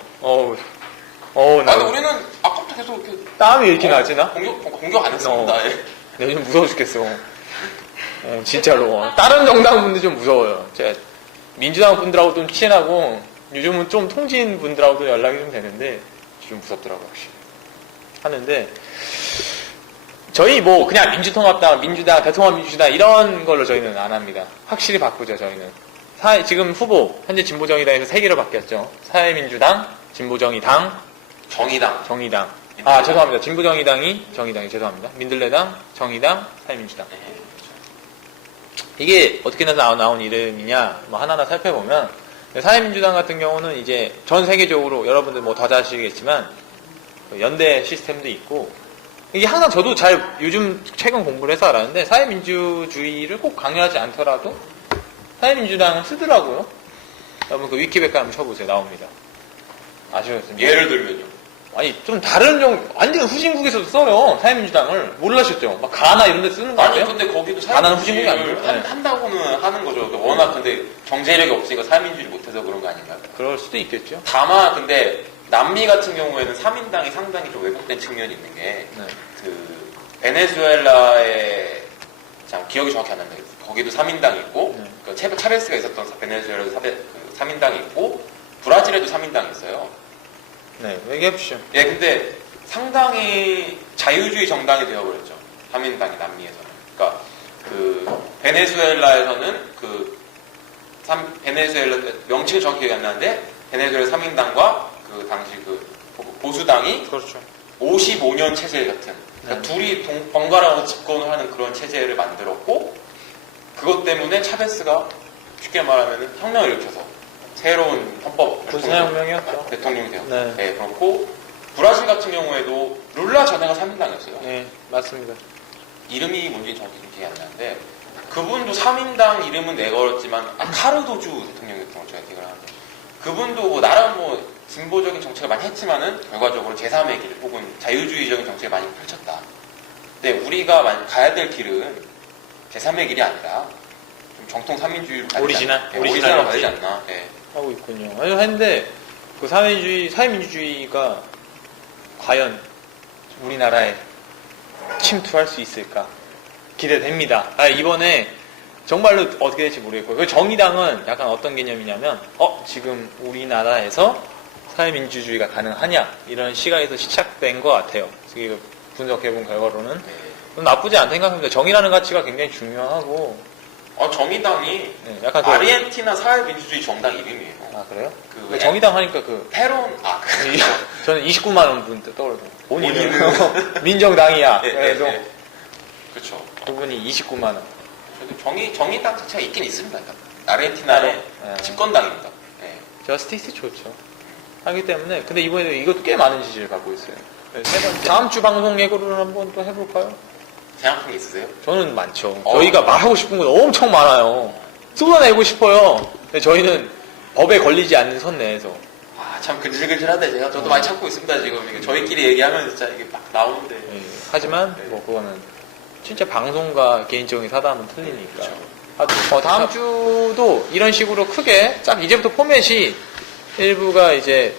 나 아니 우리는 아까부터 계속 이렇게 땀이 이렇게 나지 나? 공격 안 했습니다. 예. 내가 좀 무서워 죽겠어. 진짜로. 다른 정당 분들 좀 무서워요. 제가 민주당 분들하고 좀 친하고 요즘은 좀 통진 분들하고도 연락이 좀 되는데 좀 무섭더라고요, 확실히. 하는데 저희 뭐 그냥 민주통합당, 민주당, 대통합민주당 이런 걸로 저희는 안 합니다. 확실히 바꾸죠, 저희는. 지금 후보 현재 진보정의당에서 3개로 바뀌었죠. 사회민주당, 진보정의당, 정의당. 정의당. 아, 죄송합니다. 진보정의당이 죄송합니다. 민들레당, 정의당, 사회민주당. 이게 어떻게 나온 이름이냐, 뭐 하나하나 살펴보면, 사회민주당 같은 경우는 이제 전 세계적으로 여러분들 뭐 다 아시겠지만, 연대 시스템도 있고, 이게 항상 저도 요즘 최근 공부를 해서 알았는데, 사회민주주의를 꼭 강요하지 않더라도, 사회민주당을 쓰더라고요. 여러분 그 위키백과 한번 쳐보세요. 나옵니다. 아시겠습니까? 예를 들면요. 아니 좀 다른 완전 후진국에서도 써요. 사회민주당을 몰라셨죠? 막 가나 이런 데 쓰는 거 아니 아니에요? 근데 거기도 가나는 후진국이 사회민주주의를 아니에요. 네. 한다고는 하는 거죠. 워낙 근데 경제력이 없으니까 사회민주주의 못해서 그런 거 아닌가요? 그럴 수도 있겠죠. 다만 근데 남미 같은 경우에는 3인당이 상당히 좀 왜곡된 측면이 있는 게 네. 그 베네수엘라의 참 기억이 정확히 안 나는데 거기도 3인당이 있고 네. 그 차베스가 있었던 베네수엘라도 3인당이 있고 브라질에도 3인당이 있어요. 네, 얘기해 보시죠. 예, 근데 상당히 자유주의 정당이 되어버렸죠. 3인당이 남미에서는. 그러니까 그 베네수엘라에서는 베네수엘라 명칭은 정확히 기억이 안 나는데 베네수엘라 3인당과 그 당시 그 보수당이 그렇죠. 55년 체제 같은 그러니까 둘이 번갈아서 집권을 하는 그런 체제를 만들었고 그것 때문에 차베스가 쉽게 말하면 혁명을 일으켜서 새로운 헌법 군사혁명이었죠. 대통령이 되었고 네. 네, 그렇고 브라질 같은 경우에도 룰라 전에가 3인당이었어요. 네, 맞습니다. 이름이 뭔지 정확히 기억이 안 나는데 그분도 3인당 이름은 내걸었지만 카르도주 대통령이었던 걸 제가 기억을 하는데 그분도 뭐 나름 뭐 진보적인 정책을 많이 했지만은 결과적으로 제3의 길 혹은 자유주의적인 정책을 많이 펼쳤다. 근데 우리가 가야 될 길은 제3의 길이 아니라 좀 정통 3민주의로 가야 오리지널로 가야 되지 않나. 네. 하고 있군요. 아니, 했는데 그 사회민주주의가 과연 우리나라에 침투할 수 있을까 기대됩니다. 이번에 정말로 어떻게 될지 모르겠고요. 그 정의당은 약간 어떤 개념이냐면 지금 우리나라에서 사회민주주의가 가능하냐 이런 시각에서 시작된 것 같아요. 지금 분석해본 결과로는 나쁘지 않다 생각합니다. 정의라는 가치가 굉장히 중요하고 정의당이 네, 약간 아르헨티나 사회민주주의 정당 이름이에요. 아 그래요? 정의당 하니까 저는 29만 원 분 떠오르고 본인은 민정당이야. 네, 그래서 네. 그렇죠. 그분이 29만 원. 정의당 자체가 있긴 있습니다. 그러니까 아르헨티나의 집권당입니다. 네. 저스티스 좋죠. 하기 때문에 근데 이번에도 이것도 꽤 많은 지지를 받고 있어요. 네, 세 번째. 다음 주 방송 예고를 한번 또 해볼까요? 생각한 게 있으세요? 저는 많죠. 저희가 말하고 싶은 건 엄청 많아요. 쏟아내고 싶어요. 근데 저희는 법에 걸리지 않는 선 내에서. 참 근질근질하대. 저도 많이 참고 있습니다. 지금 이게 저희끼리 얘기하면 진짜 이게 막 나오는데. 네. 하지만 뭐 그거는 진짜 방송과 개인적인 사담은 틀리니까. 다음 주도 이런 식으로 크게 딱 이제부터 포맷이 일부가 이제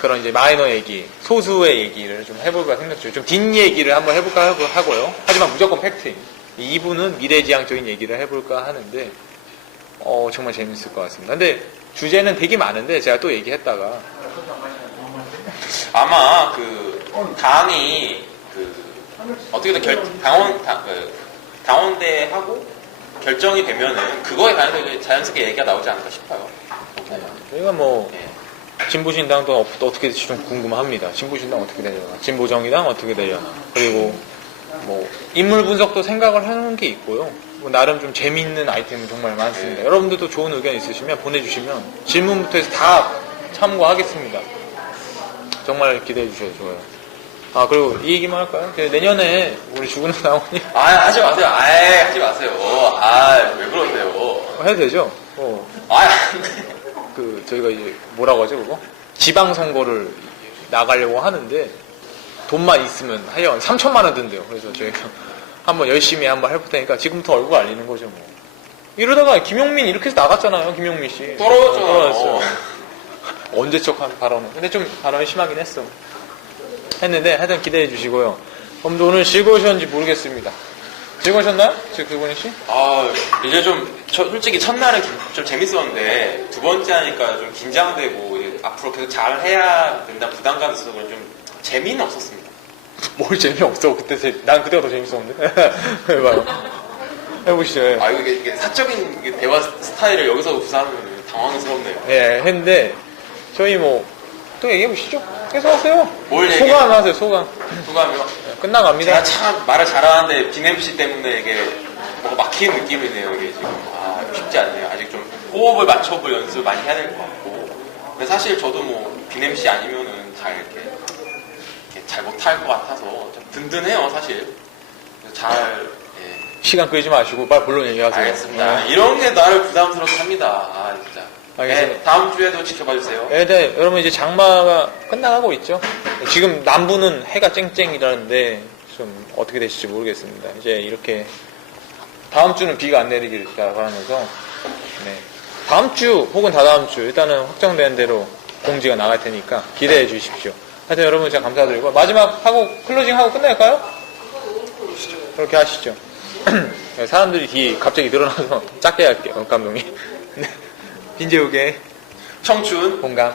그런 이제 마이너 얘기, 소수의 얘기를 좀 해볼까 생각 중이에요. 좀 뒷얘기를 한번 해볼까 하고요. 하지만 무조건 팩트임. 2부는 미래지향적인 얘기를 해볼까 하는데 정말 재밌을 것 같습니다. 근데 주제는 되게 많은데 제가 또 얘기했다가 아마 당이 어떻게든 당원대하고 결정이 되면은 그거에 관해서 자연스럽게 얘기가 나오지 않을까 싶어요. 저희가 진보신당도 어떻게 될지 좀 궁금합니다. 진보신당 어떻게 되려나, 진보정의당 어떻게 되려나. 그리고 인물 분석도 생각을 해놓은 게 있고요. 나름 좀 재미있는 아이템은 정말 많습니다. 네. 여러분들도 좋은 의견 있으시면 보내주시면 질문부터 해서 다 참고하겠습니다. 정말 기대해 주셔도 좋아요. 아, 그리고 이 얘기만 할까요? 내년에 우리 죽은 나오니 하지 마세요. 하지 마세요. 왜 그러세요? 해도 되죠? 안 돼. 저희가 이제 뭐라고 하죠, 그거? 지방선거를 나가려고 하는데, 돈만 있으면 하여간 3천만 원 든대요. 그래서 저희가 한번 열심히 한번 해볼 테니까 지금부터 얼굴 알리는 거죠, 뭐. 이러다가 김용민 이렇게 해서 나갔잖아요, 김용민 씨. 떨어졌잖아요. 언제적 한 발언은. 근데 좀 발언이 심하긴 했는데, 하여튼 기대해 주시고요. 아무튼 오늘 즐거우셨는지 모르겠습니다. 즐거우셨나요? 지금 그분이 씨? 이제 솔직히 첫날은 좀 재밌었는데, 두 번째 하니까 좀 긴장되고, 이제 앞으로 계속 잘 해야 된다 부담감이 있어서 좀 재미는 없었습니다. 뭘 재미없어. 난 그때가 더 재밌었는데. 해봐요. 해보시죠. 이게 사적인 대화 스타일을 여기서 구사하면 당황스럽네요. 예, 했는데, 저희 또 얘기해보시죠. 계속 하세요. 뭘 소감 하세요, 소감. 소감이요? 끝나갑니다. 제가 참 말을 잘하는데 비냄씨 때문에 이게 뭐가 막히는 느낌이네요. 이게 지금 쉽지 않네요. 아직 좀 호흡을 맞춰볼 연습을 많이 해야 될 것 같고. 근데 사실 저도 비냄씨 아니면은 이렇게 잘 못할 것 같아서 좀 든든해요, 사실. 시간 끌지 마시고 빨리 본론 얘기하세요. 알겠습니다. 이런 게 나를 부담스럽게 합니다. 진짜. 알겠습니다. 다음 주에도 지켜봐 주세요. 네, 여러분 이제 장마가 끝나가고 있죠. 지금 남부는 해가 쨍쨍이라는데 좀 어떻게 되실지 모르겠습니다. 이제 이렇게 다음 주는 비가 안 내리기를 바라면서 다음 주 혹은 다다음 주 일단은 확정된 대로 공지가 나갈 테니까 기대해 주십시오. 하여튼 여러분 제가 감사드리고 마지막 하고 클로징 하고 끝낼까요? 그렇게 하시죠. 사람들이 뒤에 갑자기 늘어나서 작게 할게요, 감독님. 빈재욱의 청춘 공감.